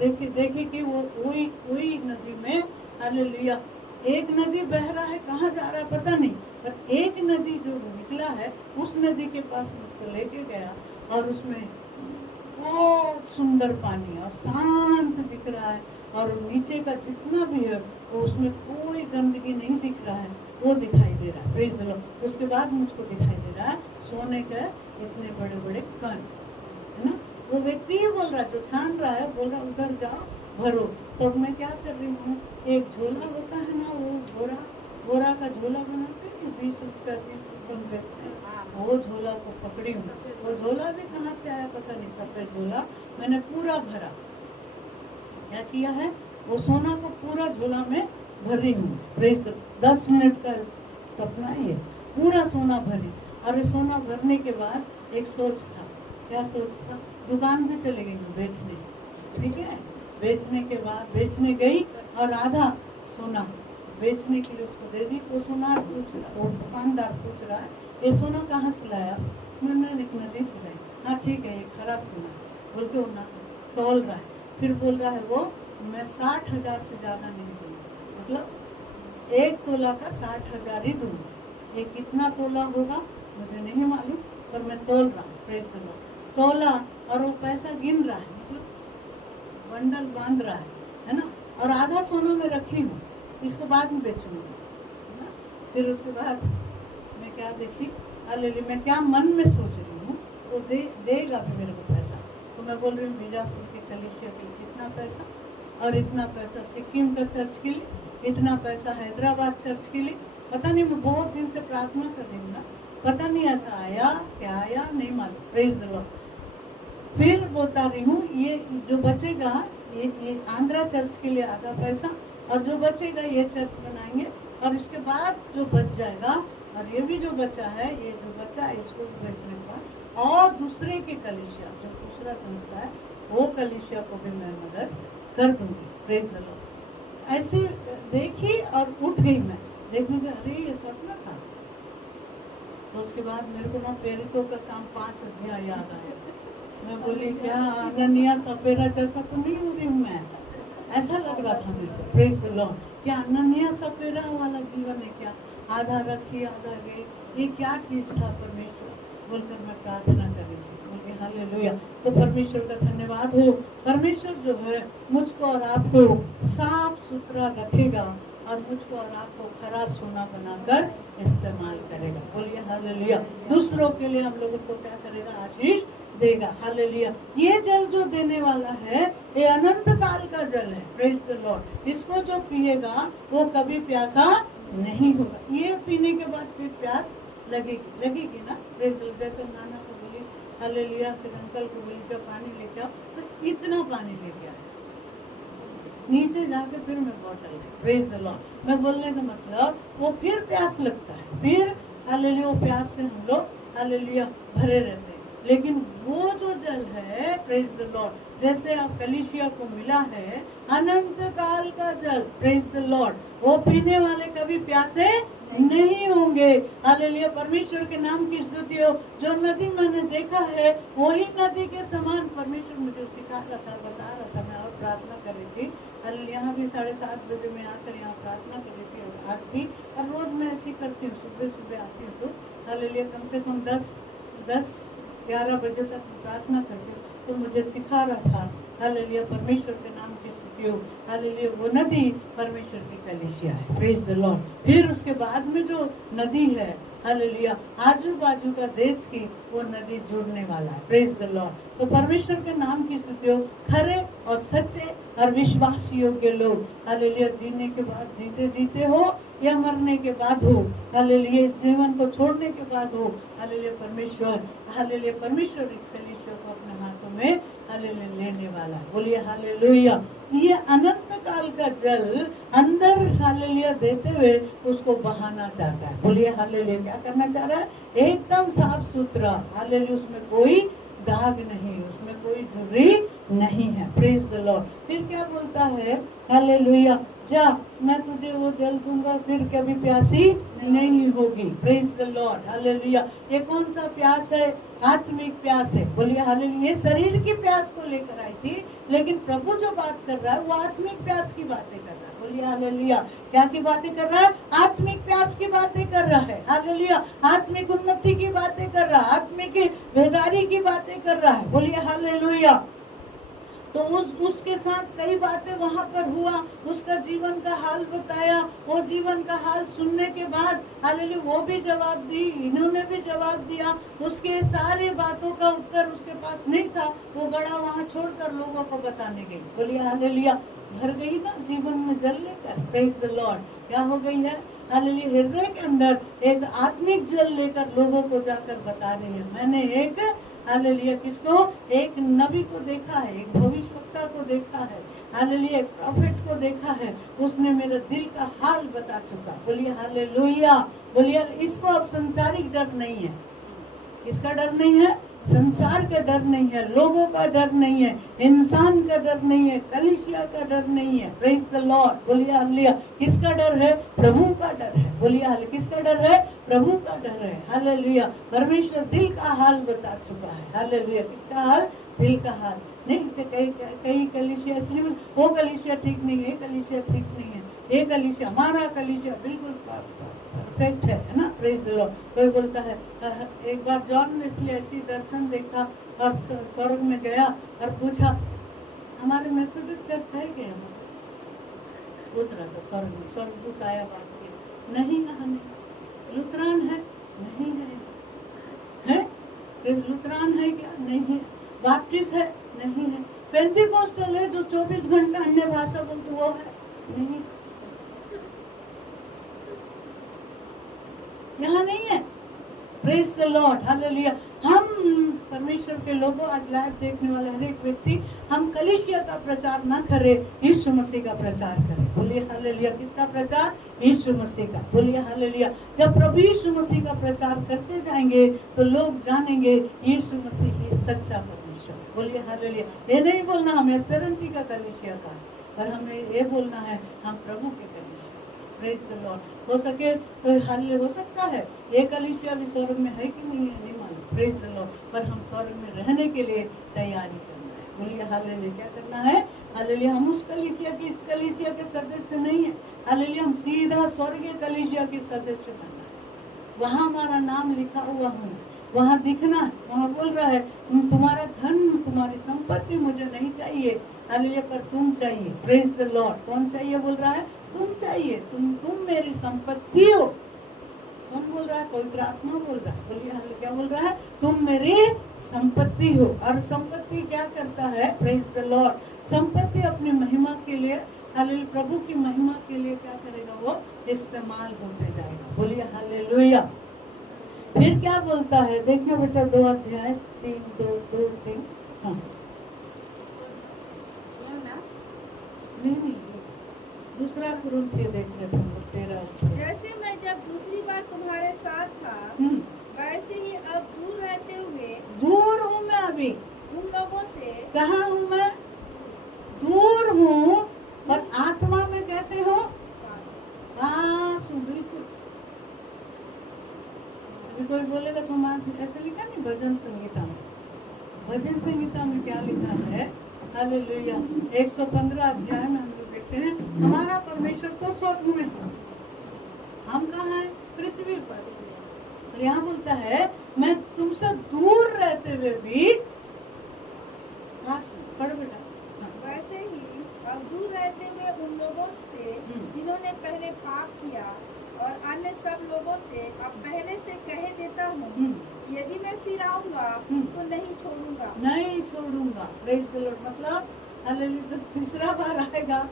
देखे कि वो वही नदी में, हालेलुया, एक नदी बह रहा है, कहाँ जा रहा है पता नहीं, पर एक नदी जो निकला है उस नदी के पास मुझको लेके गया और उसमें बहुत सुंदर पानी और शांत दिख रहा है। और नीचे का जितना भी है वो उसमें कोई गंदगी नहीं दिख रहा है, वो दिखाई दे रहा है। Praise the Lord. उसके बाद मुझको दिखाई दे रहा है सोने के इतने बड़े बड़े कण, है ना। वो व्यक्ति ही बोल रहा है, जो छान रहा है, बोल रहा उधर जाओ भरो। तो मैं क्या कर रही हूँ, एक झोला होता है ना, वो बोरा का झोला बनाते हैं, 20 रुपया 30 रुपये में बेचते हैं, वो झोला को पकड़ी हूँ। वो झोला भी कहाँ से आया पता नहीं, सफेद झोला मैंने पूरा भरा। क्या किया है, वो सोना को पूरा झोला में भरी हूँ। 10 मिनट का सपना ये, पूरा सोना भरी। और ये सोना भरने के बाद एक सोच था, क्या सोच था, दुकान पे चले गई हूँ बेचने, ठीक है। बेचने के बाद बेचने गई और आधा सोना बेचने के लिए उसको दे दी। वो सोनार पूछ रहा, वो दुकानदार पूछ रहा है ये सोना कहाँ से लाया। मैंने एक नदी से लाई। हाँ ठीक है, ये खरा सोना बोल के वो तौल रहा है। फिर बोल रहा है वो, मैं 60,000 से ज़्यादा नहीं दूँगा, मतलब 1 तोला का 60,000 ही दूँगा। ये कितना तोला होगा मुझे नहीं मालूम, पर मैं तोल रहा हूँ। Praise the Lord. तोला और वो पैसा गिन रहा है, मतलब बंडल बांध रहा है ना। और आधा सोना में रखी हूँ, इसको बाद में बेचूंगी, है ना। फिर उसके बाद मैं क्या देखी, हालेलुया, मैं क्या मन में सोच रही हूँ, वो देगा भी मेरे को पैसा। तो मैं बोल रही हूँ बीजापुर के कलीसिया के लिए इतना पैसा, और इतना पैसा सिक्किम का चर्च के लिए, इतना पैसा हैदराबाद चर्च के लिए। पता नहीं, मैं बहुत दिन से प्रार्थना कर रही हूँ ना, पता नहीं ऐसा आया क्या आया नहीं मालूम। Praise the Lord. फिर बता रही हूँ, ये जो बचेगा ये आंध्रा चर्च के लिए आधा पैसा, और जो बचेगा ये चर्च बनाएंगे, और इसके बाद जो बच जाएगा, और ये भी जो बचा है, ये जो बचा है इसको बेचने के बाद, और दूसरे के कलीसिया, जो दूसरा संस्था है वो कलीसिया को भी मैं मदद कर दूंगी। Praise the Lord. ऐसे देखी और उठ गई मैं, देखने का अरे ये सपना था। तो उसके बाद मेरे को ना प्रेरितों का काम 5 अध्याय याद आया। मैं बोली क्या अनन्या सपेरा जैसा तो नहीं हो रही हूँ मैं, ऐसा लग रहा था मेरे को। Praise the Lord. क्या अनन्या सपेरा वाला जीवन है क्या, आधा रखी आधा गई, ये क्या चीज़ था परमेश्वर, बोलकर मैं प्रार्थना कर रही थी। बोलिए हालेलुया। तो परमेश्वर का धन्यवाद हो। परमेश्वर जो है मुझको और आपको साफ सुथरा रखेगा, और मुझको और आपको खरा सोना बनाकर इस्तेमाल करेगा। बोलिए हालेलुया। दूसरों के लिए हम लोगों को क्या करेगा, आशीष देगा। हालेलुया। ये जल जो देने वाला है ये अनंत काल का जल है। Praise the Lord. इसको जो पिएगा वो कभी प्यासा नहीं होगा। ये पीने के बाद फिर प्यास लगेगी ना। Praise the Lord. जैसे नाना को बोली हालेलुया, फिर अंकल को बोली जब पानी लेके आओ, तो इतना पानी लेके आए, नीचे जाके फिर मैं बॉटल ले। Praise the Lord. मैं बोलने का मतलब वो फिर प्यास लगता है, फिर हालेलुया, वो प्यास से हम लोग हालेलुया भरे रहते हैं। लेकिन वो जो जल है, प्रेज द लॉर्ड, जैसे आप कलीसिया को मिला है अनंत काल का जल, प्रेज द लॉर्ड, वो पीने वाले कभी प्यासे नहीं होंगे। हालेलुया। परमेश्वर के नाम की स्तुति हो। जो नदी मैंने देखा है वही नदी के समान परमेश्वर मुझे सिखा रहा था, बता रहा था। मैं और प्रार्थना कर रही थी। हालेलुया। यहाँ भी 7:30 बजे मैं आकर यहाँ प्रार्थना कर रही थी, और आज भी, और रोज मैं ऐसी करती हूँ, सुबह आती हूँ तो हालेलुया कम से कम 10-11 बजे तक प्रार्थना करती हूँ। तो मुझे सिखा रहा था हालेलुया, परमेश्वर के नाम की स्तुति हो। हालेलुया। वो नदी परमेश्वर की कलीसिया है। Praise the Lord. फिर उसके बाद में जो नदी है हालेलुया, आजू बाजू का देश की वो नदी जुड़ने वाला है। Praise the lord. तो परमेश्वर के नाम की स्तुति हो। खरे और सच्चे और विश्वास योग्य लोग हालेलुया, जीने के बाद जीते जीते हो या मरने के बाद हो, हालेलुया, इस जीवन को छोड़ने के बाद हो, हालेलुया, परमेश्वर हालेलुया, परमेश्वर इस कलीसिया को अपने हाथों में हालेलुया लेने वाला है। बोलिए हालेलुया। ये अनंत काल का जल अंदर हालेलुया देते हुए उसको बहाना चाहता है। बोलिए हालेलुया। क्या करना चाह रहा है, एकदम साफ सुथरा, हालेलुया, उसमें कोई दाग नहीं, उसमें कोई झुर्री नहीं है। Praise the Lord. फिर क्या बोलता है, हालेलुया, जा मैं तुझे वो जल दूंगा, फिर कभी प्यासी नहीं होगी। Praise the Lord. हालेलुया। ये कौन सा प्यास है, आत्मिक प्यास है। बोलिए हालेलुया। ये शरीर की प्यास को लेकर आई थी, लेकिन प्रभु जो बात कर रहा है वो आत्मिक प्यास की बातें कर रहा है। बोलिए हालेलुया। क्या की बातें कर रहा है, आत्मिक प्यास की बातें कर रहा है। हालेलुया। आत्मिक उन्नति की बातें कर रहा है, आत्मिक बेदारी की बातें कर रहा है। बोलिए हालेलुया। तो उसके साथ कई बातें वहां पर हुआ, उसका जीवन का हाल बताया। वो जीवन का हाल सुनने के बाद हालेलुया वो भी जवाब दी, इन्होंने भी जवाब दिया। उसके सारे बातों का उत्तर उसके पास नहीं था। वो बड़ा वहां छोड़कर लोगों को बताने गई। बोलिए हालेलुया। भर गई ना जीवन में जल लेकर। Praise the Lord. क्या हो गई है? हालेलुया हृदय के अंदर एक आत्मिक जल लेकर लोगों को जाकर बता रही है। मैंने एक हालेलुया किसको? एक नबी को देखा है, एक भविष्यवक्ता को देखा है, हालेलुया एक प्रॉफिट को देखा है। उसने मेरे दिल का हाल बता चुका। बोलिए हालेलुया। बोलिए इसको अब संसारिक डर नहीं है। किसका डर नहीं है? संसार का डर नहीं है, लोगों का डर नहीं है, इंसान का डर नहीं है, कलीसिया का डर नहीं है। Praise the lord. बोलिए हालेलुया। किसका डर है? प्रभु का डर है। बोलिए हालेलुया। किसका डर है? प्रभु का डर है। हालेलुया। परमेश्वर दिल का हाल बता चुका है। हालेलुया। किसका हाल? दिल का हाल। नहीं कई कलीसिया इसलिए वो कलीसिया ठीक नहीं है, कलीसिया ठीक नहीं है, ये कलीसिया हमारा कलीसिया बिल्कुल परफेक्ट है ना। Praise the Lord. कोई बोलता है एक बार जॉन ने इसलिए ऐसी दर्शन देखा और स्वर्ग में गया और पूछा हमारे मेथोडिस्ट चर्च है क्या? पूछ रहा था स्वर्ग में। स्वर्गदूत आया बात की, नहीं कहा नहीं। लुथरान है? नहीं है। लुथरान है क्या? नहीं है। बाप्टिस्ट है? नहीं है। पेंटिकोस्टल है जो 24 घंटा अन्य भाषा बोलते वो है? नहीं, यहाँ नहीं है। Praise the Lord. हालेलुया। हम परमेश्वर के लोगों, आज लाइव देखने वाले हर एक व्यक्ति, हम कलीसिया का प्रचार ना करें, यीशु मसीह का प्रचार करें। बोलिए हालेलुया। किसका प्रचार? यीशु मसीह का। बोलिए हालेलुया। जब प्रभु यीशु मसीह का प्रचार करते जाएंगे तो लोग जानेंगे यीशु मसीह ही सच्चा परमेश्वर। बोलिए हालेलुया। ये नहीं बोलना हमें सेरेंटी का कलीसिया का है, पर हमें ये बोलना है हम प्रभु के कलीसिया। Praise the Lord. हो सके तो हाल हो सकता है ये कलीसिया भी स्वर्ग में है कि नहीं है नहीं मालूम। Praise the Lord. पर हम स्वर्ग में रहने के लिए तैयारी करना है। बोलिए हालेलुया। क्या करना है? हालेलुया। हम उस कलीसिया की इस कलीसिया के सदस्य नहीं है। हालेलुया। हम सीधा स्वर्गीय कलीसिया के सदस्य बनना है। वहाँ हमारा नाम लिखा हुआ है, वहाँ दिखना है। वहाँ बोल रहा है तुम्हारा धन तुम्हारी संपत्ति मुझे नहीं चाहिए, हालेलुया, पर तुम चाहिए। Praise the Lord. कौन चाहिए? बोल रहा है तुम चाहिए। तुम मेरी संपत्ति हो। कौन बोल रहा है? पवित्र आत्मा बोल रहा है। बोलिए हालेलुया। क्या बोल रहा है? तुम मेरी संपत्ति हो। और संपत्ति क्या करता है? Praise the Lord. संपत्ति अपनी महिमा के लिए, हालेलुया, प्रभु की महिमा के लिए क्या करेगा? वो इस्तेमाल होते जाएगा। बोलिए हालेलुया। फिर क्या बोलता है? देखना बेटा 2 अध्याय 3 हाँ नहीं दूसरा कुरिन्थियों देख रहे थे 13। जैसे मैं जब दूसरी बार तुम्हारे साथ था वैसे ही अब दूर रहते हुए दूर हूँ मैं अभी उन लोगों से। कहाँ हूँ मैं? दूर हूँ, पर आत्मा में कैसे हूँ? पास हूँ। बिल्कुल। अभी कोई बोलेगा तुम ऐसे लिखा नहीं भजन संगीता में। भजन संगीता में क्या लिखा है? हालेलुया। 115 अध्याय में हम लोग देखते हैं हमारा परमेश्वर तो स्वर्ग में है, हम कहाँ हैं? पृथ्वी पर। और यहाँ बोलता है मैं तुमसे दूर रहते हुए भी पढ़ बेटा। वैसे ही अब दूर रहते हुए उन लोगों से जिन्होंने पहले पाप किया और अन्य सब लोगों से अब पहले से कह देता हूँ यदि मैं फिर आऊंगा तो नहीं छोड़ूंगा। नहीं छोड़ूंगा। Praise the Lord. मतलब हालेलुया जब तीसरा बार आएगा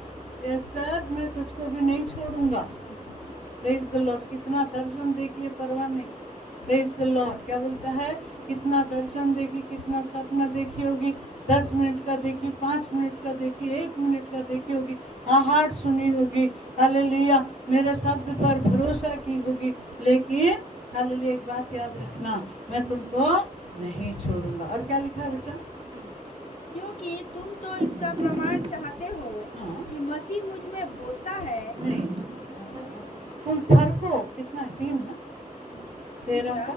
एस्तर मैं तुझको भी नहीं छोड़ूंगा। Praise the Lord. कितना दर्शन देखिए परवाह नहीं। Praise the Lord. क्या बोलता है? कितना दर्शन देखी, कितना सपना देखी होगी, 10 मिनट का देखी, 5 मिनट का देखी, 1 मिनट का देखी होगी, आहट सुनी होगी, हालेलुया, मेरे शब्द पर भरोसा की होगी, लेकिन हालेलुया एक बात याद रखना, मैं तुमको नहीं छोड़ूंगा। और क्या लिखा है बेटा? क्योंकि तुम तो इसका प्रमाण चाहते हो हाँ। कि मसीह मुझ में बोलता है। नहीं, तुम फर्को कितना 3 ना 13 का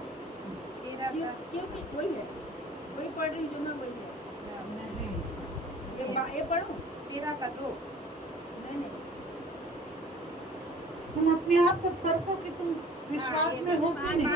क्योंकि वही है, वही पढ़ रही जो मैं वही है। नहीं ये पढ़ूं 13 का 2। नहीं तुम अपने आप को फरको कि तुम विश्वास में हो कि नहीं।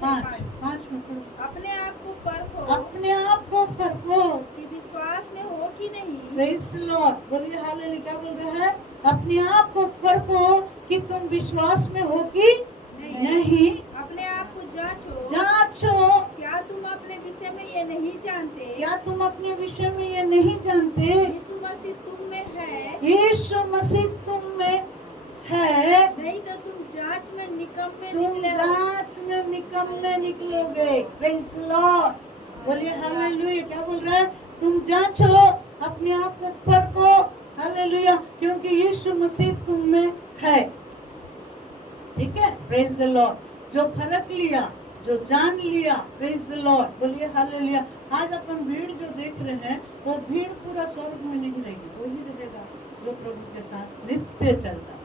पाँच पाँच में पढ़ो। अपने आप को परखो अपने आप को फरको कि विश्वास में हो कि नहीं। प्रेज़ द लॉर्ड, बोलिए हालेलुया। क्या बोल रहे हैं? अपने आप को फरको कि तुम विश्वास में हो कि नहीं। अपने आप को जांचो जांचो, क्या तुम अपने विषय में ये नहीं जानते क्या तुम अपने विषय में ये नहीं जानते यीशु मसीह तुम में है, यीशु मसीह तुम में है, नहीं तो तुम जांच में निकम्मे तुम निकले हो। जांच में निकम्मे निकलोगे। प्रेज़ द लॉर्ड, बोलिए हालेलुया। क्या बोल रहा है? तुम जांचो, अपने आप को फरको, हालेलुया, क्योंकि यीशु मसीह तुम में है। ठीक है, प्रेज़ द लॉर्ड। जो फरक लिया, जो जान लिया, प्रेज़ द लॉर्ड, बोलिए हालेलुया। आज अपन भीड़ जो देख रहे हैं, वो भीड़ पूरा स्वर्ग में नहीं रहेगी, वही रहेगा जो प्रभु के साथ नित्य चलता है।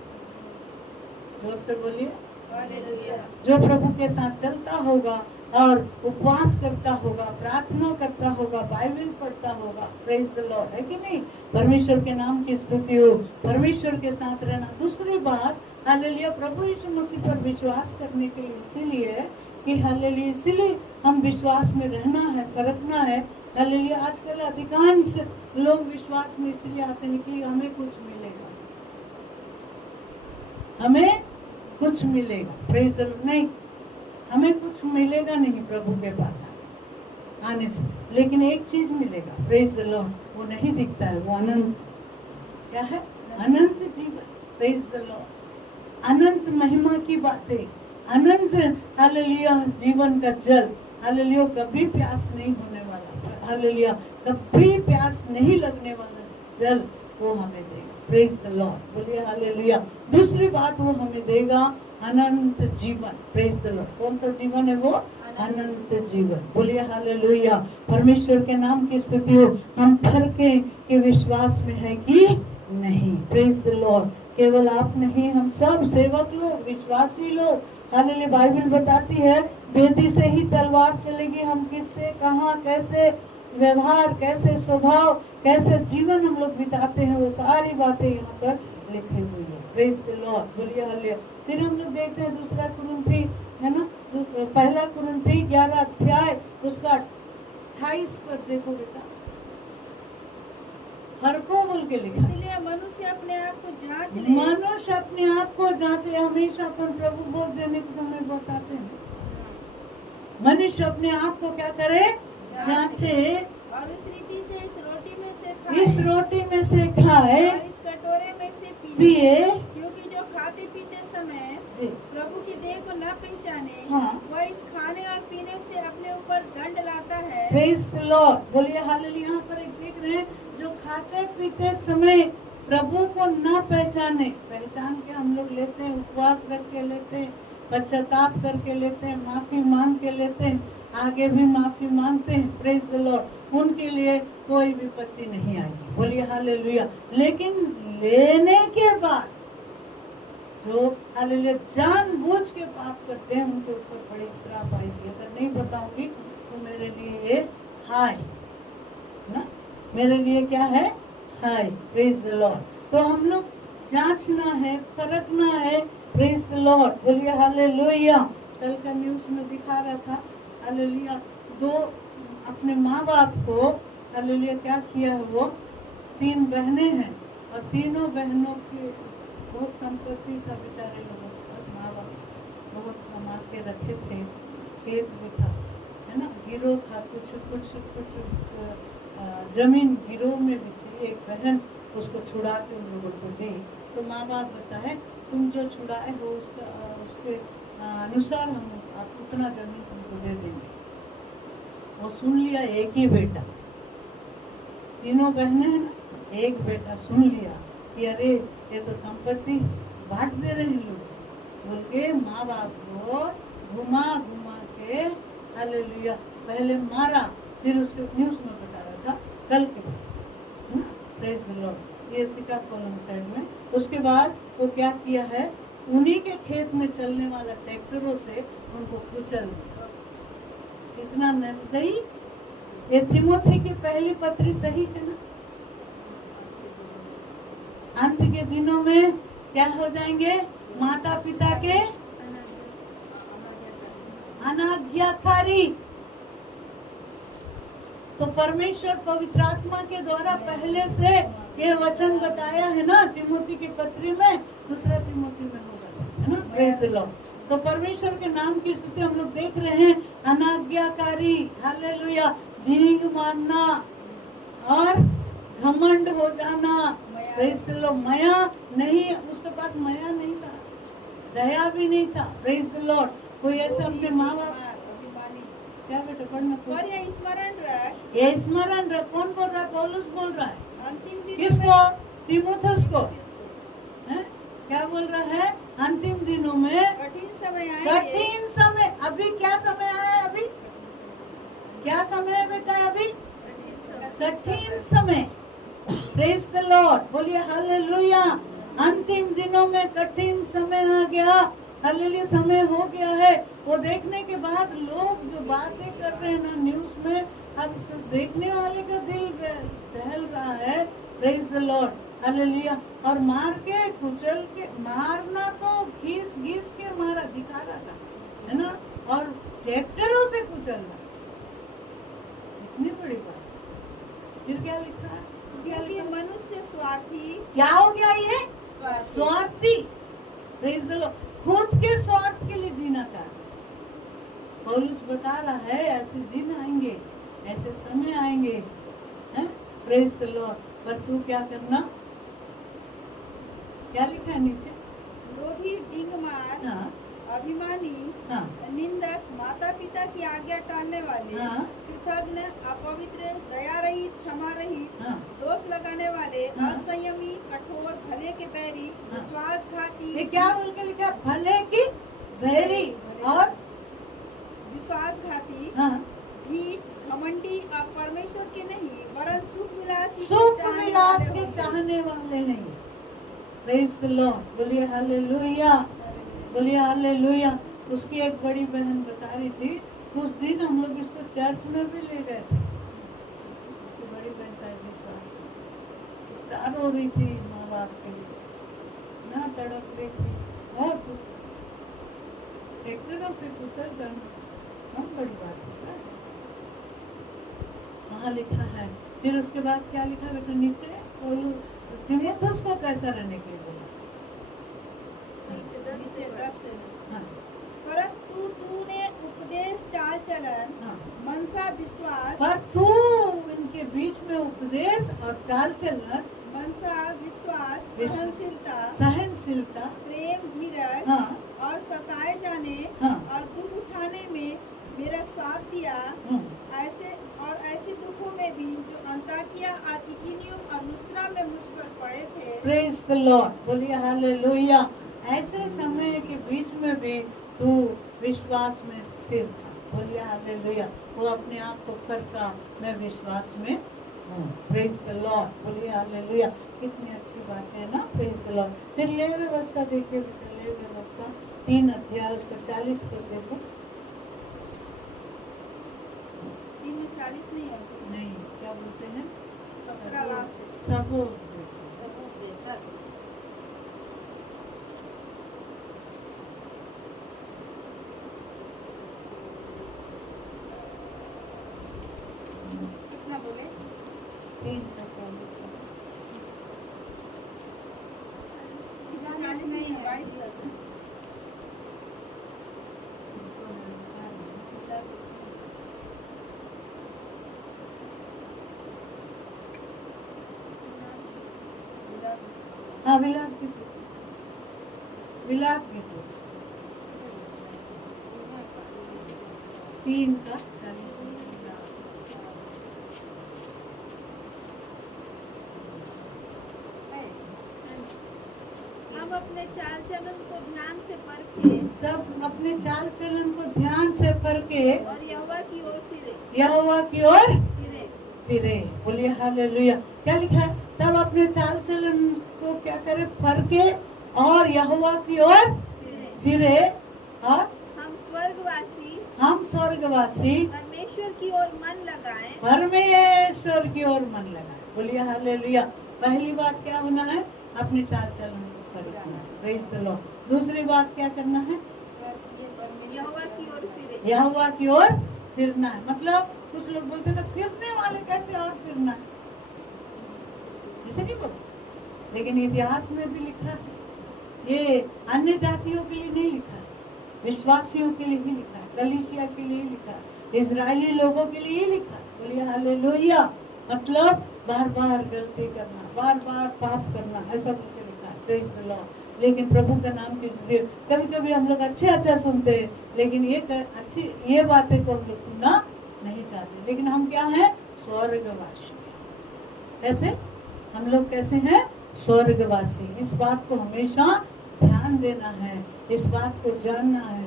जोर से बोलिए हालेलुया। जो प्रभु के साथ चलता होगा और उपवास करता होगा, प्रार्थना करता होगा, बाइबल पढ़ता होगा, प्रेज द लॉर्ड, है कि नहीं? परमेश्वर के नाम की स्तुति हो, परमेश्वर के साथ रहना। दूसरी बात, हालेलुया, प्रभु यीशु मसीह पर विश्वास करने के लिए इसीलिए कि हालेलुया, इसीलिए हम विश्वास में रहना है, परखना है। हालेलुया, आजकल अधिकांश लोग विश्वास में इसलिए आते हैं कि हमें कुछ मिलेगा, हमें कुछ मिलेगा। प्रेज द लॉर्ड, नहीं, हमें कुछ मिलेगा नहीं प्रभु के पास आने से, लेकिन एक चीज मिलेगा, प्रेज द लॉर्ड, वो नहीं दिखता है, वो अनंत, क्या है? अनंत जीवन, प्रेज द लॉर्ड, अनंत महिमा की बातें, अनंत हालेलुया जीवन का जल, हालेलुया, कभी प्यास नहीं होने वाला, हालेलुया, कभी प्यास नहीं लगने वाला जल वो हमें देगा। प्रेज द लॉर्ड, बोलिए हालेलुया। दूसरी बात, वो हमें देगा अनंत जीवन। Praise the Lord. कौन सा जीवन है वो? अनंत जीवन। बोलिए हालेलुया। परमेश्वर के नाम की स्तुति हो। हम फरके के विश्वास में है कि नहीं। Praise the Lord. केवल आप नहीं, हम सब सेवक लोग, विश्वासी लोग, हालेलुया। बाइबल बताती है वेदी से ही तलवार चलेगी। हम किससे, कहाँ, कैसे व्यवहार, कैसे स्वभाव, कैसे जीवन हम लोग बिताते हैं, वो सारी बातें यहाँ पर लिखी हुई है। प्रेज द लॉर्ड, बोलिए हालेलुया। फिर हम लोग देखते हैं दूसरा कुरिन्थी, है ना, पहला कुरिन्थी 11 अध्याय उसका 28 पद देखो बेटा, हर को बोल के लिखा। इसलिए मनुष्य अपने आप को जांच ले। मनुष्य अपने आप को जांचे। हमेशा अपन प्रभु बोल देने के समय बताते हैं, मनुष्य अपने आप को क्या करे? जांचे, और इस रीति से इस रोटी में से खाए, इस रोटी में से खाए, और इस कटोरे में से पिए, क्योंकि जो खाते पीते समय जी, प्रभु की देह को न पहचाने, हाँ, वह इस खाने और पीने से अपने ऊपर दंड लाता है। प्रेज द लॉर्ड, बोलिए हालेलुया। यहाँ पर एक देख रहे हैं, जो खाते पीते समय प्रभु को न पहचाने, पहचान के हम लोग लेते हैं, उपवास रख के लेते हैं, पश्चाताप करके लेते हैं, माफी मांग के लेते हैं, आगे भी माफी मांगते हैं, प्रेज द लॉर्ड, उनके लिए कोई विपत्ति नहीं आएगी। बोलिए हालेलुया। लेकिन लेने के बाद जो हालेलुया जानबूझ के पाप करते हैं, उनके ऊपर बड़ी श्राप आएगी। अगर नहीं बताऊंगी तो मेरे लिए ये हाय ना, मेरे लिए क्या है? हाय। Praise the lord. तो हम लोग जांचना है, परखना है, प्रेज द लॉर्ड, बोलिए हालेलुया। कल का न्यूज़ में दिखा रहा था, हालेलुया, दो अपने माँ बाप को, हालेलुया, क्या किया है, वो 3 बहनें हैं और तीनों बहनों की बहुत संपत्ति था बेचारे लोगों के पास, माँ बाप बहुत कमा के रखे थे, खेत भी था, है ना, गिरोह था, कुछ जमीन गिरोह में भी थी। एक बहन उसको छुड़ा के उन लोगों को दी, तो माँ बाप बताए तुम जो छुड़ाए हो उसके अनुसार हम आप उतना जमीन तुमको दे देंगे। वो सुन लिया एक ही बेटा, तीनों बहनें हैं ना, एक बेटा सुन लिया कि अरे ये तो संपत्ति बांट दे रहे हैं लोग, बोल के माँ बाप को घुमा घुमा के हालेलुया पहले मारा, फिर उसके न्यूज़ में बता रहा था कल के बाद, प्रेज द लॉर्ड, ये सिका कॉलम साइड में। उसके बाद वो क्या किया है, उन्हीं के खेत में चलने वाला ट्रैक्टरों से उनको कुचल दिया। इतना निर्दयी। ये तिमोथी की पहली पत्री सही है ना, अंत के दिनों में क्या हो जाएंगे? माता पिता के अनाज्ञाकारी। तो परमेश्वर पवित्र आत्मा के द्वारा पहले से ये वचन बताया है ना, तिमोथी की पत्री में, दूसरा तिमोथी में होगा सब, है ना। Praise the lord. तो परमेश्वर के नाम की स्तुति हम लोग देख रहे हैं। अनाज्ञाकारी, हालेलुया, धींग मारना और घमंड हो जाना। Praise the Lord. माया नहीं, उसके पास माया नहीं था, दया भी नहीं था। Praise the Lord. कोई ऐसा अपने माँ बाप, क्या बेटा पढ़ना, और यह स्मरण रख, ये स्मरण रख। कौन बोल रहा है? पौलुस बोल रहा है। अंतिम दिनों किसको? में तीमुथियुस को। हैं? क्या बोल रहा है? अंतिम दिनों में कठिन समय आएंगे। कठिन समय। अभी क्या समय आया है? अभी क्या समय है बेटा? अभी कठिन समय। प्रेज द लॉर्ड, बोलिए हालेलुया। अंतिम दिनों में कठिन समय आ गया। हालेलुया, समय हो गया है। वो देखने के बाद लोग जो बातें कर रहे हैं ना न्यूज में, अब देखने वाले का दिल दहल रहा है। Praise the Lord, hallelujah. और मार के कुचल के, मारना तो घीस घीस के मारा, दिखा रहा था, है ना। और ट्रैक्टरों से कुचलना, इतनी बड़ी बात। फिर क्या लिखा है? क्योंकि मनुष्य स्वार्थी, क्या हो गया? ये स्वार्थी। Praise the Lord. खुद के स्वार्थ के लिए जीना चाहते। पौलुस बता रहा है ऐसे दिन आएंगे, ऐसे समय आएंगे, हैं? Praise the Lord. पर तू क्या करना? क्या लिखा है नीचे? लोभी, डींगमार, हाँ अभिमानी, हाँ निंदक, माता पिता की आज्ञा टालने वाले, हाँ। कृतज्ञ, अपवित्र, दया रहित, क्षमा रहित, हाँ। दोष लगाने वाले, हाँ। असंयमी, कठोर, भले के बैरी, हाँ। विश्वासघाती। ये क्या बोल के लिखा? भले की बैरी और विश्वासघाती, हाँ ढीठ, घमंडी और परमेश्वर के नहीं वरन सुख विलास के चाहने वाले नहीं। प्रेज द लॉर्ड, बोलिए हालेलुया, बोलिए हालेलुया। उसकी एक बड़ी बहन बता रही थी, कुछ दिन हम लोग इसको चर्च में भी ले गए थे। उसकी बड़ी बहन शायद विश्वास करती, रो रही थी माँ बाप के लिए, ना तड़प रही थी। बहुत ट्रैक्टरों से कुचल जाना बहुत बड़ी बात होता है। वहाँ लिखा है। फिर उसके बाद क्या लिखा बेटा नीचे? तीमुथियुस को कैसा रहने के लिए बोला? नीचे 10 से हाँ परंतु तूने उपदेश, चाल चलन, हाँ। मनसा, विश्वास, पर तू इनके बीच में उपदेश और चाल चलन, मनसा, विश्वास, विश्व- सहनशीलता, सहनशीलता, प्रेम, धीरज हाँ और सताए जाने हाँ और दुख उठाने में मेरा साथ दिया। हाँ। ऐसे दुखों में भी जो अंताकिया और इकुनियुम और लुस्त्रा में मुझ पर पड़े थे। प्रेज द लॉर्ड, बोलिए हालेलुया। ऐसे समय के बीच में भी तू विश्वास में स्थिर था। बोलिए हालेलुया। वो अपने आप को फरका, मैं विश्वास में हूँ। प्रेज द लॉर्ड, बोलिए हालेलुया। कितनी अच्छी बात है ना। Praise the Lord. फिर ले व्यवस्था देखिए बेटा, ले व्यवस्था 3 अध्याय उसका 40 पद देखो। 3 में 40 नहीं है, नहीं, क्या बोलते हैं? 17 लास्ट है। सबो कितना बोले? 3 का 40 40 नहीं है, 22 तक। हाँ, विलाप गीत, विलाप गीत 3 का 40। हम अपने चाल चलन को ध्यान से परखे तब अपने चाल चलन को ध्यान से परखे और यहोवा की ओर फिरे यहोवा की ओर फिरे फिरे। बोलिए हालेलुया। क्या लिखा है? तब अपने चाल चलन को क्या करे? फरके और यहोवा की ओर फिरे। फिरे और हम स्वर्गवासी हम स्वर्गवासी परमेश्वर की ओर मन लगाएं परमेश्वर की ओर मन लगाए। बोलिए हालेलुया। पहली बात क्या होना है? अपने चाल चलन को फरके। जाना है। Praise the Lord. दूसरी बात क्या करना है? यहोवा की ओर फिरे। यहोवा की ओर फिरना है। मतलब कुछ लोग बोलते हैं ना, फिरने वाले कैसे और फिरना है, ऐसे नहीं बोलते, लेकिन इतिहास में भी लिखा है, ये अन्य जातियों के लिए नहीं लिखा है, विश्वासियों के लिए ही लिखा है, कलीसिया के लिए लिखा है, इजरायली लोगों के लिए ही लिखा है। बोलिए हालेलुया। मतलब बार बार गलती करना, बार बार पाप करना, ऐसा बोल के लिखा है। Praise the Lord. लेकिन प्रभु का नाम किस लिए? कभी कभी हम लोग अच्छा सुनते हैं, लेकिन ये बातें को हम लोग सुनना नहीं चाहते। लेकिन हम क्या हैं? स्वर्गवासी। कैसे हम लोग कैसे हैं? स्वर्गवासी। इस बात को हमेशा ध्यान देना है, इस बात को जानना है।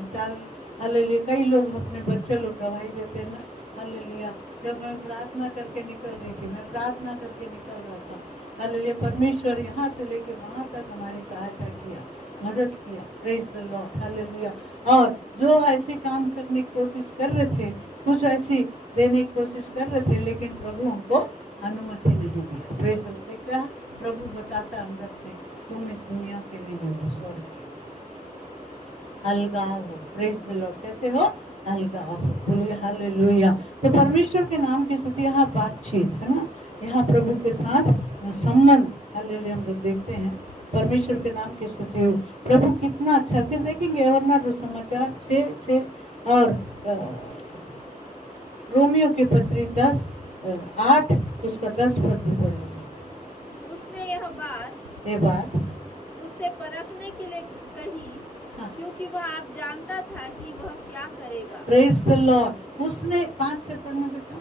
हालेलुया। कई लोग अपने बच्चे लोग गवाही देते हैं ना, हालेलुया, जब मैं प्रार्थना करके निकल रही थी, मैं प्रार्थना करके निकल रहा था, हालेलुया, परमेश्वर यहाँ से लेके वहाँ तक हमारी सहायता किया, मदद किया। Praise the Lord. हालेलुया। और जो ऐसे काम करने की कोशिश कर रहे थे, कुछ ऐसी देने की कोशिश कर रहे थे, लेकिन प्रभु हमको अनुमति नहीं दी। Praise the Lord. क्या प्रभु बताता अंदर से, तुम इस दुनिया के लिए हो, स्वर्ग के अलगाव हो। Praise the Lord. कैसे हो? अलगाव हो। बोलिए हालेलुया। तो परमेश्वर के नाम की स्तुति, यहाँ बातचीत है ना, यहाँ प्रभु के साथ संबंध, हालेलुया, हम लोग देखते हैं। परमेश्वर के नाम की स्तुति हो। प्रभु कितना अच्छा। फिर देखेंगे और ना समाचार 6:6 और रोमियो के पत्री 10:8 उसका 10 पद भी पढ़ेंगे। उसने यह बात ये बात उससे परखने के लिए कही, हाँ। क्योंकि वह आप जानता था कि वह क्या करेगा। Praise the Lord. उसने 5 से पढ़ना बेटा।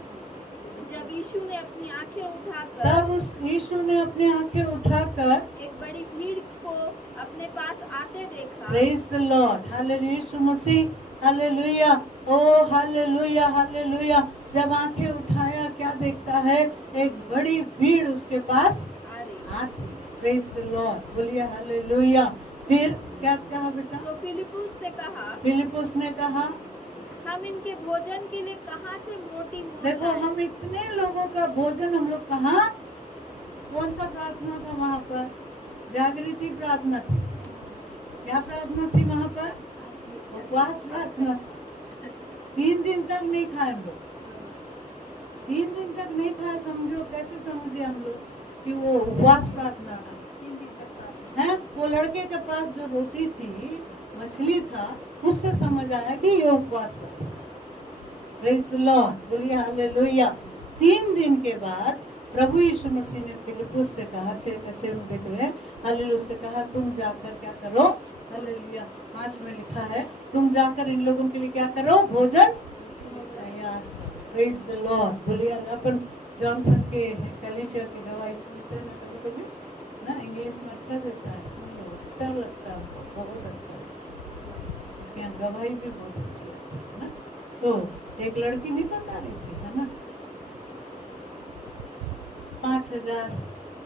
जब यीशु ने अपनी आंखें उठाकर तब उस यीशु ने अपनी आंखें उठाकर एक बड़ी भीड़ को अपने पास आते देखा। Praise the Lord. हालेलुया। यीशु मसीह, हालेलुया, ओ हालेलुया, हालेलुया। जब आंखें उठाया, क्या देखता है? एक बड़ी भीड़ उसके पास आ रही। आती। Praise the lord. बोलिए हालेलुया। फिर क्या कहा बेटा? तो फिलिपुस से कहा, फिलिपुस ने कहा, हम इनके भोजन के लिए कहाँ से मोटी देखो हम इतने लोगों का भोजन हम लोग कहाँ? कौन सा प्रार्थना था वहाँ पर? जागृति प्रार्थना थी। क्या प्रार्थना थी वहाँ पर? उपवास प्रार्थना। 3 दिन तक नहीं खाए हम लोग, 3 दिन तक नहीं खाए। समझो, कैसे समझे हम लोग कि वो उपवास प्रार्थना था? है वो लड़के के पास जो रोटी थी, मछली था, उससे समझ आया कि ये उपवास प्रार्थना। Praise the lord. बोलिए हालेलुया। 3 दिन के बाद प्रभु यीशु मसीह ने फिलिपुस से कहा, 6:6 में देख रहे हैं, हालेलुया, से कहा तुम जाकर क्या करो? हालेलुया। 5 में लिखा है, तुम जाकर इन लोगों के लिए क्या करो? भोजन तैयार। Praise the lord. बोलिए। अपन जॉनसन के कलीसिया की गवाही सुनते हैं कभी ना, इंग्लिश में अच्छा देता है, सुनो अच्छा लगता है हमको, बहुत अच्छा। उसके यहाँ गवाही भी बहुत अच्छी है ना। तो एक लड़की नहीं बता रही थी, है ना, 5000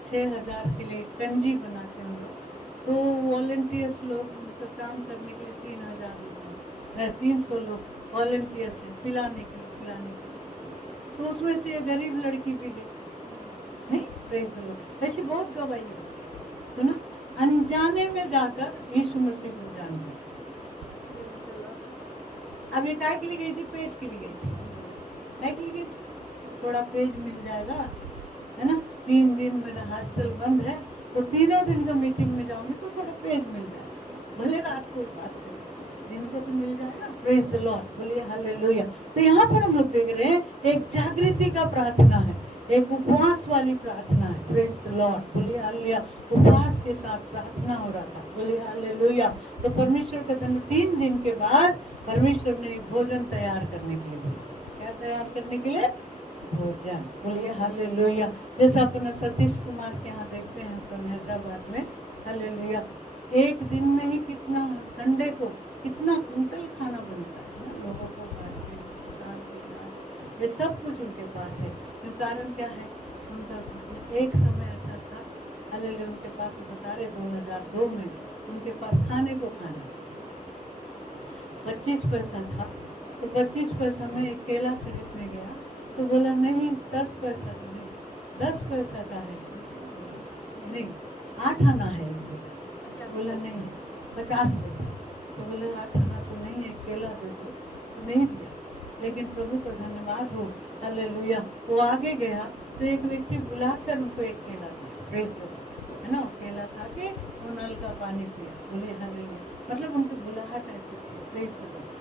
6000 के लिए कंजी बनाते हैं लोग, तो वॉलंटियर्स लोग उनका काम करने के लिए 300 लोग वॉलंटियर्स हैं पिलाने के लिए। तो उसमें से एक गरीब लड़की भी गई नहीं। Praise the Lord. ऐसी बहुत गवाही है, तो ना अनजाने में जाकर यीशु मसीह को जान गई। अब ये काय के लिए गई थी? पेट के लिए गई थी। काय के लिए गई थी? थोड़ा पेज मिल जाएगा, है ना। 3 दिन मेरा हॉस्टल बंद है, तो 3 दिन का मीटिंग में जाऊंगी तो थोड़ा पेज मिल जाएगा, भले रात को उपास से, दिन को तो मिल जाएगा। Praise the lord. बोलिए हालेलुया। तो यहाँ पर हम लोग देख रहे हैं एक जागृति का प्रार्थना है, एक उपवास वाली प्रार्थना है। Praise the lord. बोलिए हालेलुया। उपवास के साथ प्रार्थना हो रहा था। बोलिए हालेलुया। तो परमेश्वर के धन 3 दिन के बाद परमेश्वर ने एक भोजन तैयार करने के लिए, क्या तैयार करने के लिए? भोजन। बोलिए हालेलुया। जैसे अपन सतीश कुमार के यहाँ देखते हैं अपन हैदराबाद में, हालेलुया, एक दिन में ही कितना, संडे को कितना कुंटल खाना बनता है ना, लोगों को बांटते, अस्पताल के इलाज, ये सब कुछ उनके पास है। तो कारण क्या है? उनका एक समय ऐसा था, हालेलुया, उनके पास बता रहे 2002 में उनके पास खाने को खाना 25 पैसा था। तो 25 पैसा में एक केला खरीदने गया तो बोला नहीं 10 पैसा का नहीं, 10 पैसा का है नहीं, 8 आना है। बोला 50 पैसे। तो बोले 8 आना तो नहीं है, केला दे दो। नहीं दिया, लेकिन प्रभु का धन्यवाद हो, हालेलुया। वो आगे गया तो एक व्यक्ति बुलाकर उनको एक केला दिया, प्रेज द लॉर्ड, है ना। केला खा के वो नल का पानी पिया, बोले हालेलुया। मतलब उनको बुलाहट ऐसी थी, प्रेज द लॉर्ड।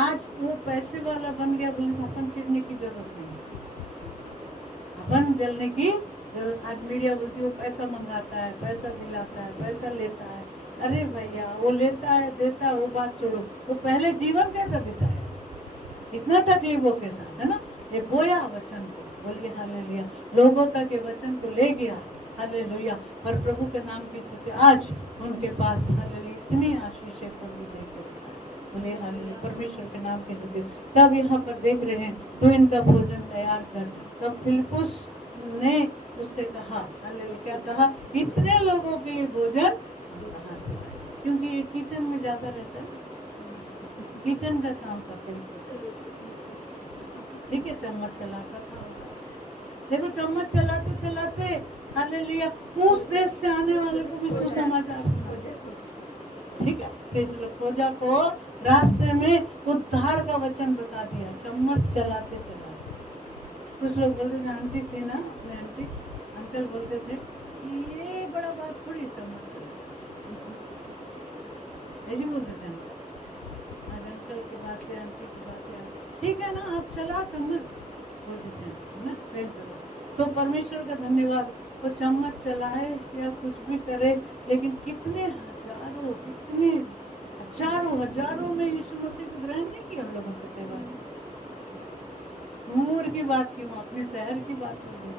आज वो पैसे वाला बन गया, बोले अपन चिढ़ने की जरूरत नहीं है, अपन जलने की जरूरत। आज मीडिया बोलती है वो पैसा मंगाता है, पैसा दिलाता है, पैसा लेता है। अरे भैया, वो लेता है देता है वो बात छोड़ो, वो पहले जीवन कैसा बिताया, इतना तकलीफों के साथ, है ना। ये बोया वचन को, बोलिए हालेलुया। लोगों तक ये वचन को ले गया, हालेलुया। और प्रभु के नाम की स्तुति। आज उनके पास हालेलुया इतनी आशीष है, प्रभु देकर बोले हालेलुया, परमेश्वर के नाम की स्तुति। तब यहाँ पर देख रहे हैं, तो इनका भोजन तैयार कर। तब फिलिप्पुस ने उससे कहा, हालेलुया, क्या कहा, इतने लोगों के लिए भोजन कहाँ से लाए? क्योंकि ये किचन में ज्यादा रहता है, किचन का काम था फिलिप्पुस। ठीक है, चम्मच चलाता था। देखो चम्मच चलाते चलाते हालेलुया उस देश से आने वाले को भी सुसमाचार सुना। ठीक है, प्रेज़ द लॉर्ड। खोजा को रास्ते में उद्धार का वचन बता दिया, चम्मच चलाते चलाते। कुछ लोग बोलते थे, आंटी थी ना, अपने आंटी अंकल बोलते थे ये बड़ा बात थोड़ी चम्मच चला, ऐसे बोलते थे अंकल। आज अंकल की बातें, आंटी की बातें, ठीक है ना, आप चला चम्मच बोलते थे ना, प्रेज़ द लॉर्ड। तो परमेश्वर का धन्यवाद, वो चम्मच चलाए या कुछ भी करे, लेकिन कितने हजारों, कितने हजारों में यीशु मसीह को ग्रहण नहीं किया हम लोगों की सेवा से। दूर की बात की, अपने शहर की बात की।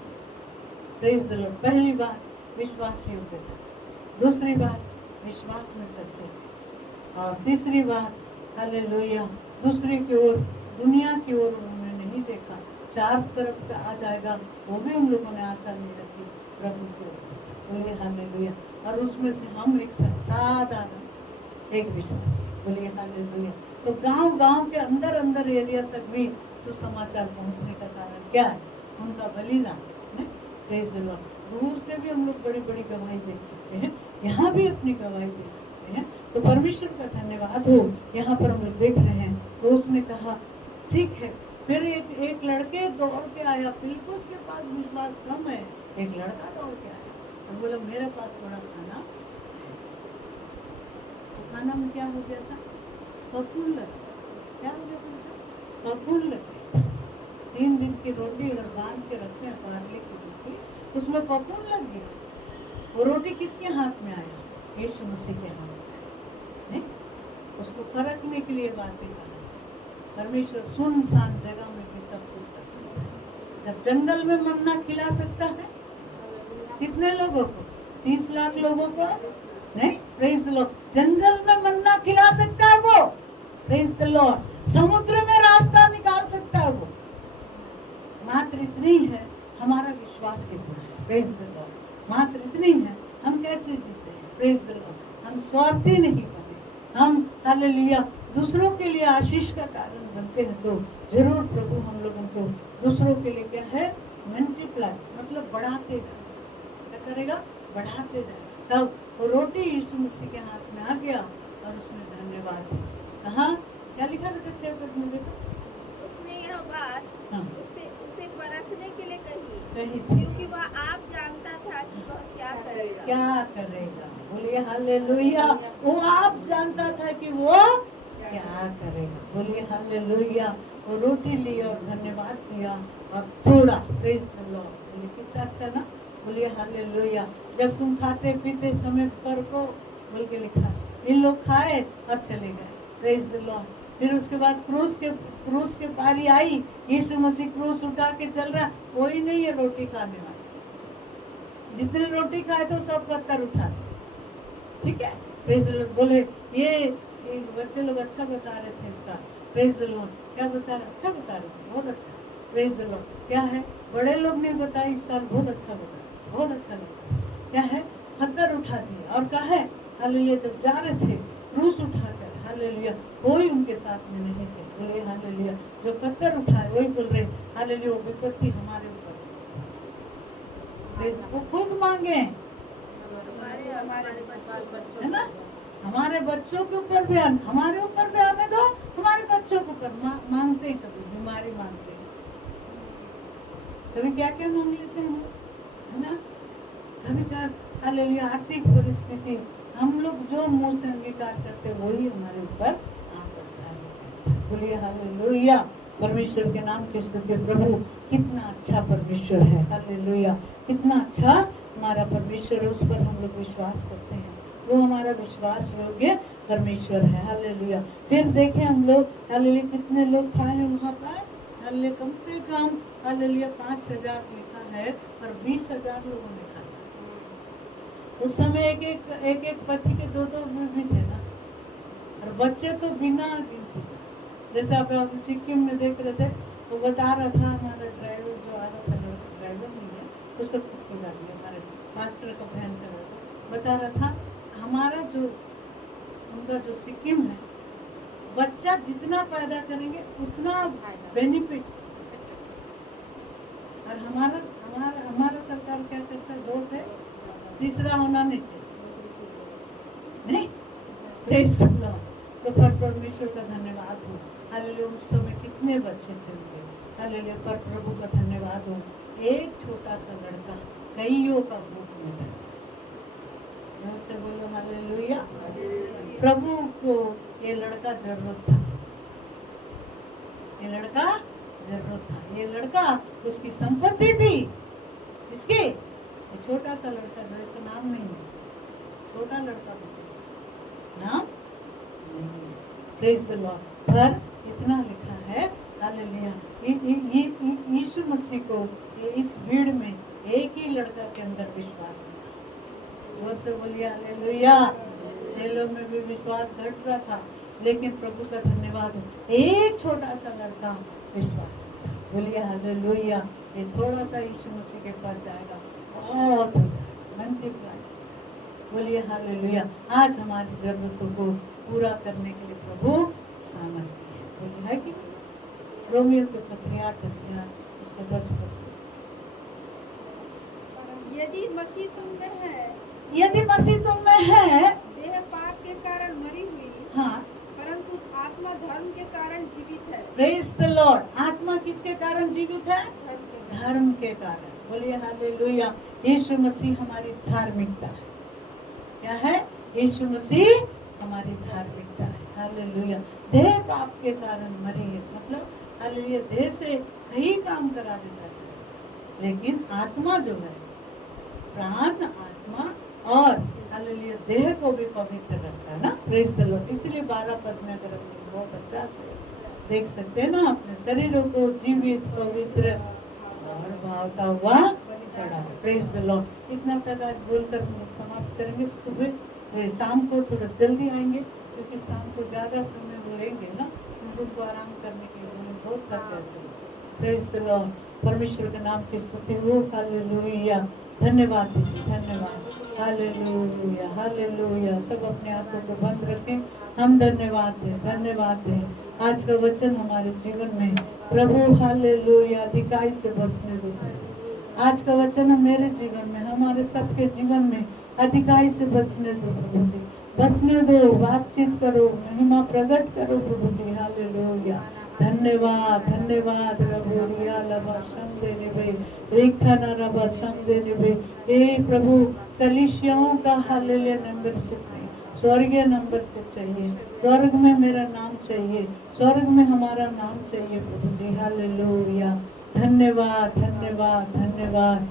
Praise the Lord. पहली बात विश्वास योग्यता, दूसरी बात विश्वास में सच्चे थे, और तीसरी बात हालेलुया दूसरी की ओर, दुनिया की ओर उन्होंने नहीं देखा। चार तरफ का आ जाएगा वो भी उन लोगों ने आशा नहीं रखी, प्रभु की ओर। बोलिए हालेलुया। और उसमें से हम एक साधारण एक विश्वासी, बोलिए हालेलुया। तो गांव के अंदर एरिया तक भी सुसमाचार पहुंचने का कारण क्या है? उनका बलिदान। Praise the Lord. दूर से भी हम लोग बड़ी बड़ी गवाही देख सकते हैं, यहाँ भी अपनी गवाही दे सकते हैं। तो परमेश्वर का धन्यवाद हो। यहाँ पर हम लोग देख रहे हैं, तो उसने कहा ठीक है। फिर एक लड़के दौड़ के आया, फिलिप्पुस के पास विश्वास कम है, एक लड़का दौड़ के आया और बोला मेरे पास थोड़ा खाना है। तो खाना में क्या हो गया था? फफूंद लग गया। क्या हो गया था? फफूंद लग गया। 3 दिन की रोटी अगर बांध के रखते हैं, पार्ले की रोटी, उसमें फफूंद लग गया। वो रोटी किसके हाथ में आया? यीशु मसीह के हाथ में। नहीं, उसको परखने के लिए बातें कहा। परमेश्वर सुनसान जगह में भी सब कुछ कर सकता है। जब जंगल में मन्ना खिला सकता है कितने लोगों को? 30 लाख लोगों को नहीं? Praise the Lord. जंगल में मन्ना खिला सकता है वो, प्रेज़ द लॉर्ड। समुद्र में रास्ता निकाल सकता है वो। मात्र इतनी है हमारा विश्वास कितना है, प्रेज़ द लॉर्ड। मात्र इतनी है हम कैसे जीते हैं, प्रेज़ द लॉर्ड। हम स्वार्थी नहीं बने, हम हालेलुया दूसरों के लिए आशीष का कारण बनते हैं। तो जरूर प्रभु हम लोगों को दूसरों के लिए क्या है, मल्टीप्लाइज, मतलब बढ़ाते जाए। क्या करेगा? बढ़ाते जाए। तब वो रोटी यीशु मसीह के हाथ में आ गया और उसने धन्यवाद दिया। कहाँ क्या लिखा बेटा? 6 पद में देखो। उसने यह बात हाँ। उसे परखने के लिए कही थी, क्योंकि वह आप जानता था कि वह क्या करेगा। क्या करेगा? बोलिए हालेलुया। वो आप जानता था कि वो क्या करेगा। बोलिए हालेलुया। वो रोटी ली और धन्यवाद दिया और थोड़ा, प्रेज़ द लॉर्ड। बोलिए कितना अच्छा ना। बोलिए हालेलुया। जब तुम खाते पीते समय पर को बोल के लिखा, इन लोग खाए और चले गए, प्रेज़ द लॉर्ड। फिर उसके बाद क्रूस के पारी आई, यीशु मसीह क्रूस उठा के चल रहा, कोई नहीं है रोटी खाने वाला। जितने रोटी खाए तो सब पत्थर उठा। ठीक है, प्रेज़ द लॉर्ड। बोले ये बच्चे लोग अच्छा बता रहे थे इस साल, प्रेज़ द लॉर्ड। क्या बता रहे? अच्छा बता रहे थे, बहुत अच्छा, प्रेज़ द लॉर्ड। क्या है? बड़े लोग ने बताया इस साल बहुत अच्छा बताया, बहुत अच्छा लगा। क्या है? पत्थर उठा दिए और कहा है हालेलुया। जब जा रहे थे क्रूस उठाकर, हालेलुया, कोई उनके साथ में नहीं थे। बोले हालेलुया। जो पत्थर उठाए वही बोल रहे हालेलुया, वो विपत्ति हमारे ऊपर है। वो खुद मांगे, है ना, हमारे बच्चों के ऊपर भी हमारे ऊपर भी आने दो, हमारे बच्चों के ऊपर मांगते हैं, कभी बीमारी मांगते हैं, कभी क्या क्या मांग लेते हैं हम, है ना। कभी हालेलुया आर्थिक परिस्थिति, हम लोग जो मुंह से अंगीकार करते हैं वही हमारे ऊपर आ पड़ता है। बोलिए हालेलुया, परमेश्वर के नाम की स्तुति। प्रभु कितना अच्छा परमेश्वर है, हालेलुया, कितना अच्छा हमारा परमेश्वर है, उस पर हम लोग विश्वास करते हैं, वो हमारा विश्वास योग्य परमेश्वर है, हालेलुया। फिर देखें हम लोग, हालेलुया, कितने लोग खाए हैं वहाँ पर, हालेलुया, कम से कम हालेलुया 5000 लिखा है, पर 20,000 लोगों ने खाया। उस समय एक एक पति के दो भी थे ना, और बच्चे तो बिना गिनती। जैसे आप सिक्किम में देख रहे थे, वो बता रहा था, हमारा ड्राइवर जो आ रहा था, ड्राइवर नहीं है, उसका खुद की गाड़ी है, हमारे मास्टर का बहन कर रहा था, बता रहा था हमारा जो उनका जो सिक्किम है, बच्चा जितना पैदा करेंगे उतना बेनिफिट, और हमारा हमारा हमारा सरकार क्या करता है, 2 से तीसरा होना नहीं चाहिए, नहीं। Praise the lord. तो पर परमेश्वर का धन्यवाद हो, हालेलुया। उस समय कितने बच्चे थे उनके, हालेलुया, पर प्रभु का धन्यवाद हो, एक छोटा सा लड़का कईयों का भूख मिटा। से बोलो हालेलुया। प्रभु को ये लड़का जरूरत था, ये लड़का जरूरत था, ये लड़का उसकी संपत्ति थी, इसके ये छोटा सा लड़का जो, इसका नाम नहीं है, छोटा लड़का नाम नहीं, प्रेज़ द लॉर्ड। पर इतना लिखा है, हालेलुया, यीशु मसीह को ये इस भीड़ में एक ही लड़का के अंदर विश्वास था। जोर से बोलिए हालेलुया। जेलों में भी विश्वास घट रहा था, लेकिन प्रभु का धन्यवाद हो, एक छोटा सा लड़का विश्वास था। बोलिए हालेलुया। ये थोड़ा सा यीशु मसीह के पास जाएगा, बहुत हो जाएगा, मल्टीप्लाई। बोलिए हालेलुया। आज हमारी जरूरतों को पूरा करने के लिए प्रभु सामर्थ्य है, बोलिए है कि रोमियो के पत्री 8 अध्याय उसका 10 पद। यदि मसीह तुम में है, यदि मसीह तुम में है, देह पाप के कारण मरी हुई, हाँ, परंतु आत्मा धर्म के कारण जीवित है। Praise the Lord. आत्मा किसके कारण जीवित है? धर्म के धर्म के कारण। बोलिए हालेलुया। यीशु मसीह हमारी धार्मिकता है। क्या है? यीशु मसीह हमारी धार्मिकता है, हालेलुया। देह पाप के कारण मरी है, मतलब हालेलुया, देह से कई काम करा देता है, लेकिन आत्मा जो है, प्राण, आत्मा और हालेलुया देह को भी पवित्र रखता है ना, प्रेज़ द लॉर्ड। इसलिए 12 पद में अगर हम लोग बहुत अच्छा से देख सकते हैं ना, अपने शरीरों को जीवित, पवित्र और भावता हुआ चढ़ा, प्रेज़ द लॉर्ड। इतना तक आज बोलकर हम लोग समाप्त करेंगे। सुबह शाम को थोड़ा जल्दी आएंगे, क्योंकि शाम को ज़्यादा समय वो रहेंगे ना, उनको आराम करने के लिए उन्हें बहुत थक जाते हैं। Praise the Lord. परमेश्वर के नाम की स्तुति हो, हालेलुया। धन्यवाद दीजिए, धन्यवाद, हालेलुया, हालेलुया। सब अपने आंखों को बंद रखें, हम धन्यवाद दें, धन्यवाद दें। आज का वचन हमारे जीवन में प्रभु हालेलुया अधिकाई से बसने दो। आज का वचन मेरे जीवन में, हमारे सबके जीवन में अधिकाई से बचने दो प्रभु जी, बसने दो, बातचीत करो, महिमा प्रकट करो प्रभु जी, हालेलुया। धन्यवाद, धन्यवाद रबोरिया लबा शम्दे निबे, रेखा रबा शम्दे निबे। हे प्रभु, कलीसियाओं का हालेलुया मेंबरशिप नहीं, स्वर्गीय मेंबरशिप चाहिए। स्वर्ग में मेरा नाम चाहिए, स्वर्ग में हमारा नाम चाहिए प्रभु जी, हालेलुया। धन्यवाद, धन्यवाद, धन्यवाद,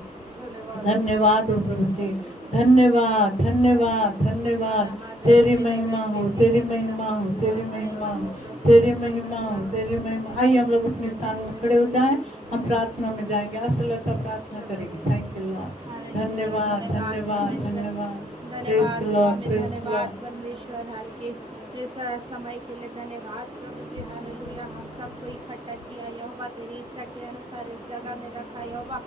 धन्यवाद हो प्रभु जी, धन्यवाद, धन्यवाद, धन्यवाद। तेरी महिमा हो, तेरी महिमा हो, तेरी महिमा हो, तेरी महिमा हो, तेरी महिमा। आइए हम लोग अपने स्थान में खड़े हो जाएं, हम प्रार्थना में जाएंगे, आशीर्वाद का प्रार्थना करेंगे। थैंक यू लॉर्ड, धन्यवाद, धन्यवाद, धन्यवाद, प्रेज़ लॉर्ड, प्रेज़ लॉर्ड। परमेश्वर आज के इस समय के लिए धन्यवाद प्रभु जी, हालेलुया। हम सबको इकट्ठा किया यहोवा, तेरी इच्छा के अनुसार इस जगह में रखा यहोवा।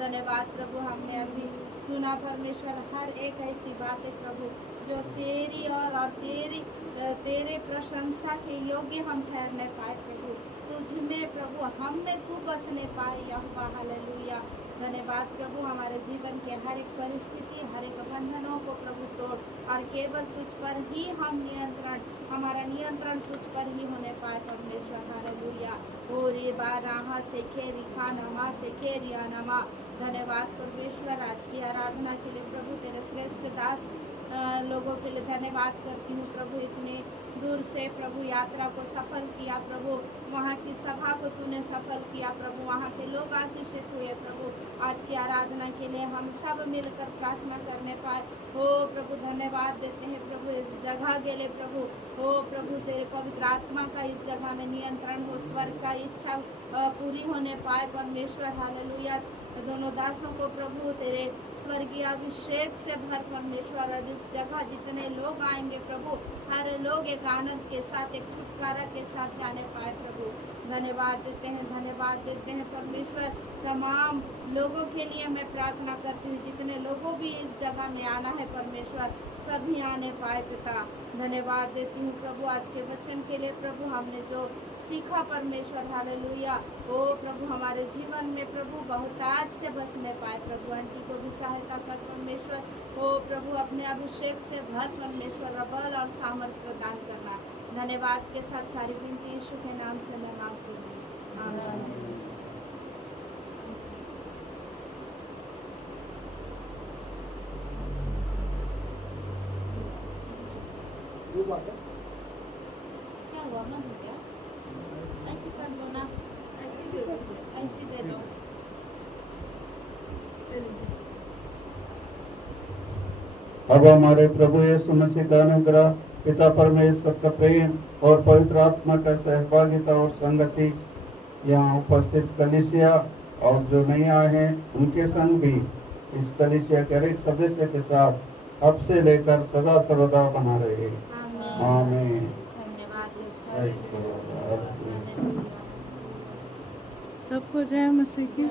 धन्यवाद प्रभु, हमने अभी सुना परमेश्वर हर एक ऐसी बात है प्रभु जो तेरी और तेरे प्रशंसा के योग्य हम ठहरने पाए प्रभु। तुझ में प्रभु हम में तू बसने पाए यहोवा, हालेलुया। धन्यवाद प्रभु, हमारे जीवन के हर एक परिस्थिति, हर एक बंधनों को प्रभु तोड़, और केवल तुझ पर ही हम नियंत्रण, हमारा नियंत्रण तुझ पर ही होने पाए परमेश्वर। हालेलुया। ओ रे बाराहा से खेरी खानामा से खेरिया नमा। धन्यवाद परमेश्वर, आज की आराधना के लिए प्रभु तेरे श्रेष्ठ दास लोगों के लिए धन्यवाद करती हूँ प्रभु। इतने दूर से प्रभु यात्रा को सफल किया प्रभु, वहाँ की सभा को तूने सफल किया प्रभु, वहाँ के लोग आशीषित हुए प्रभु। आज की आराधना के लिए हम सब मिलकर प्रार्थना करने पाए। हो प्रभु धन्यवाद देते हैं प्रभु इस जगह के लिए प्रभु। हो प्रभु तेरे पवित्र आत्मा का इस जगह में नियंत्रण हो, स्वर्ग का इच्छा पूरी होने पाए परमेश्वर। हालेलुया। दोनों दासों को प्रभु तेरे स्वर्गीय अभिषेक से भर परमेश्वर। और इस जगह जितने लोग आएंगे प्रभु, हर लोग एक आनंद के साथ, एक छुटकारा के साथ जाने पाए प्रभु। धन्यवाद देते हैं, धन्यवाद देते हैं परमेश्वर। तमाम लोगों के लिए मैं प्रार्थना करती हूँ, जितने लोगों भी इस जगह में आना है परमेश्वर, सभी आने पाए पिता। धन्यवाद देती हूँ प्रभु आज के वचन के लिए प्रभु। हमने जो सीखा परमेश्वर, हालेलुया, ओ प्रभु हमारे जीवन में प्रभु बहुतायत से बसने पाए प्रभु। आंटी को भी सहायता कर परमेश्वर। ओ प्रभु अपने अभिषेक से भर परमेश्वर, बल और सामर्थ्य प्रदान करना। धन्यवाद के साथ सारी विनती यीशु के नाम से मैं मांगती हूँ, आमीन। क्या हुआ मन हो गया? ऐसे कर दो ना, ऐसे दे दो। अब हमारे प्रभु यीशु मसीह का अनुग्रह, पिता परमेश्वर का प्रेम और पवित्र आत्मा का सहभागिता और संगति यहाँ उपस्थित कलीसिया और जो नहीं आए हैं उनके संग भी इस कलीसिया के हर एक सदस्य के साथ अब से लेकर सदा सर्वदा बना रहे। आमीन। धन्यवाद। आमीन। सबको जय मसीह की।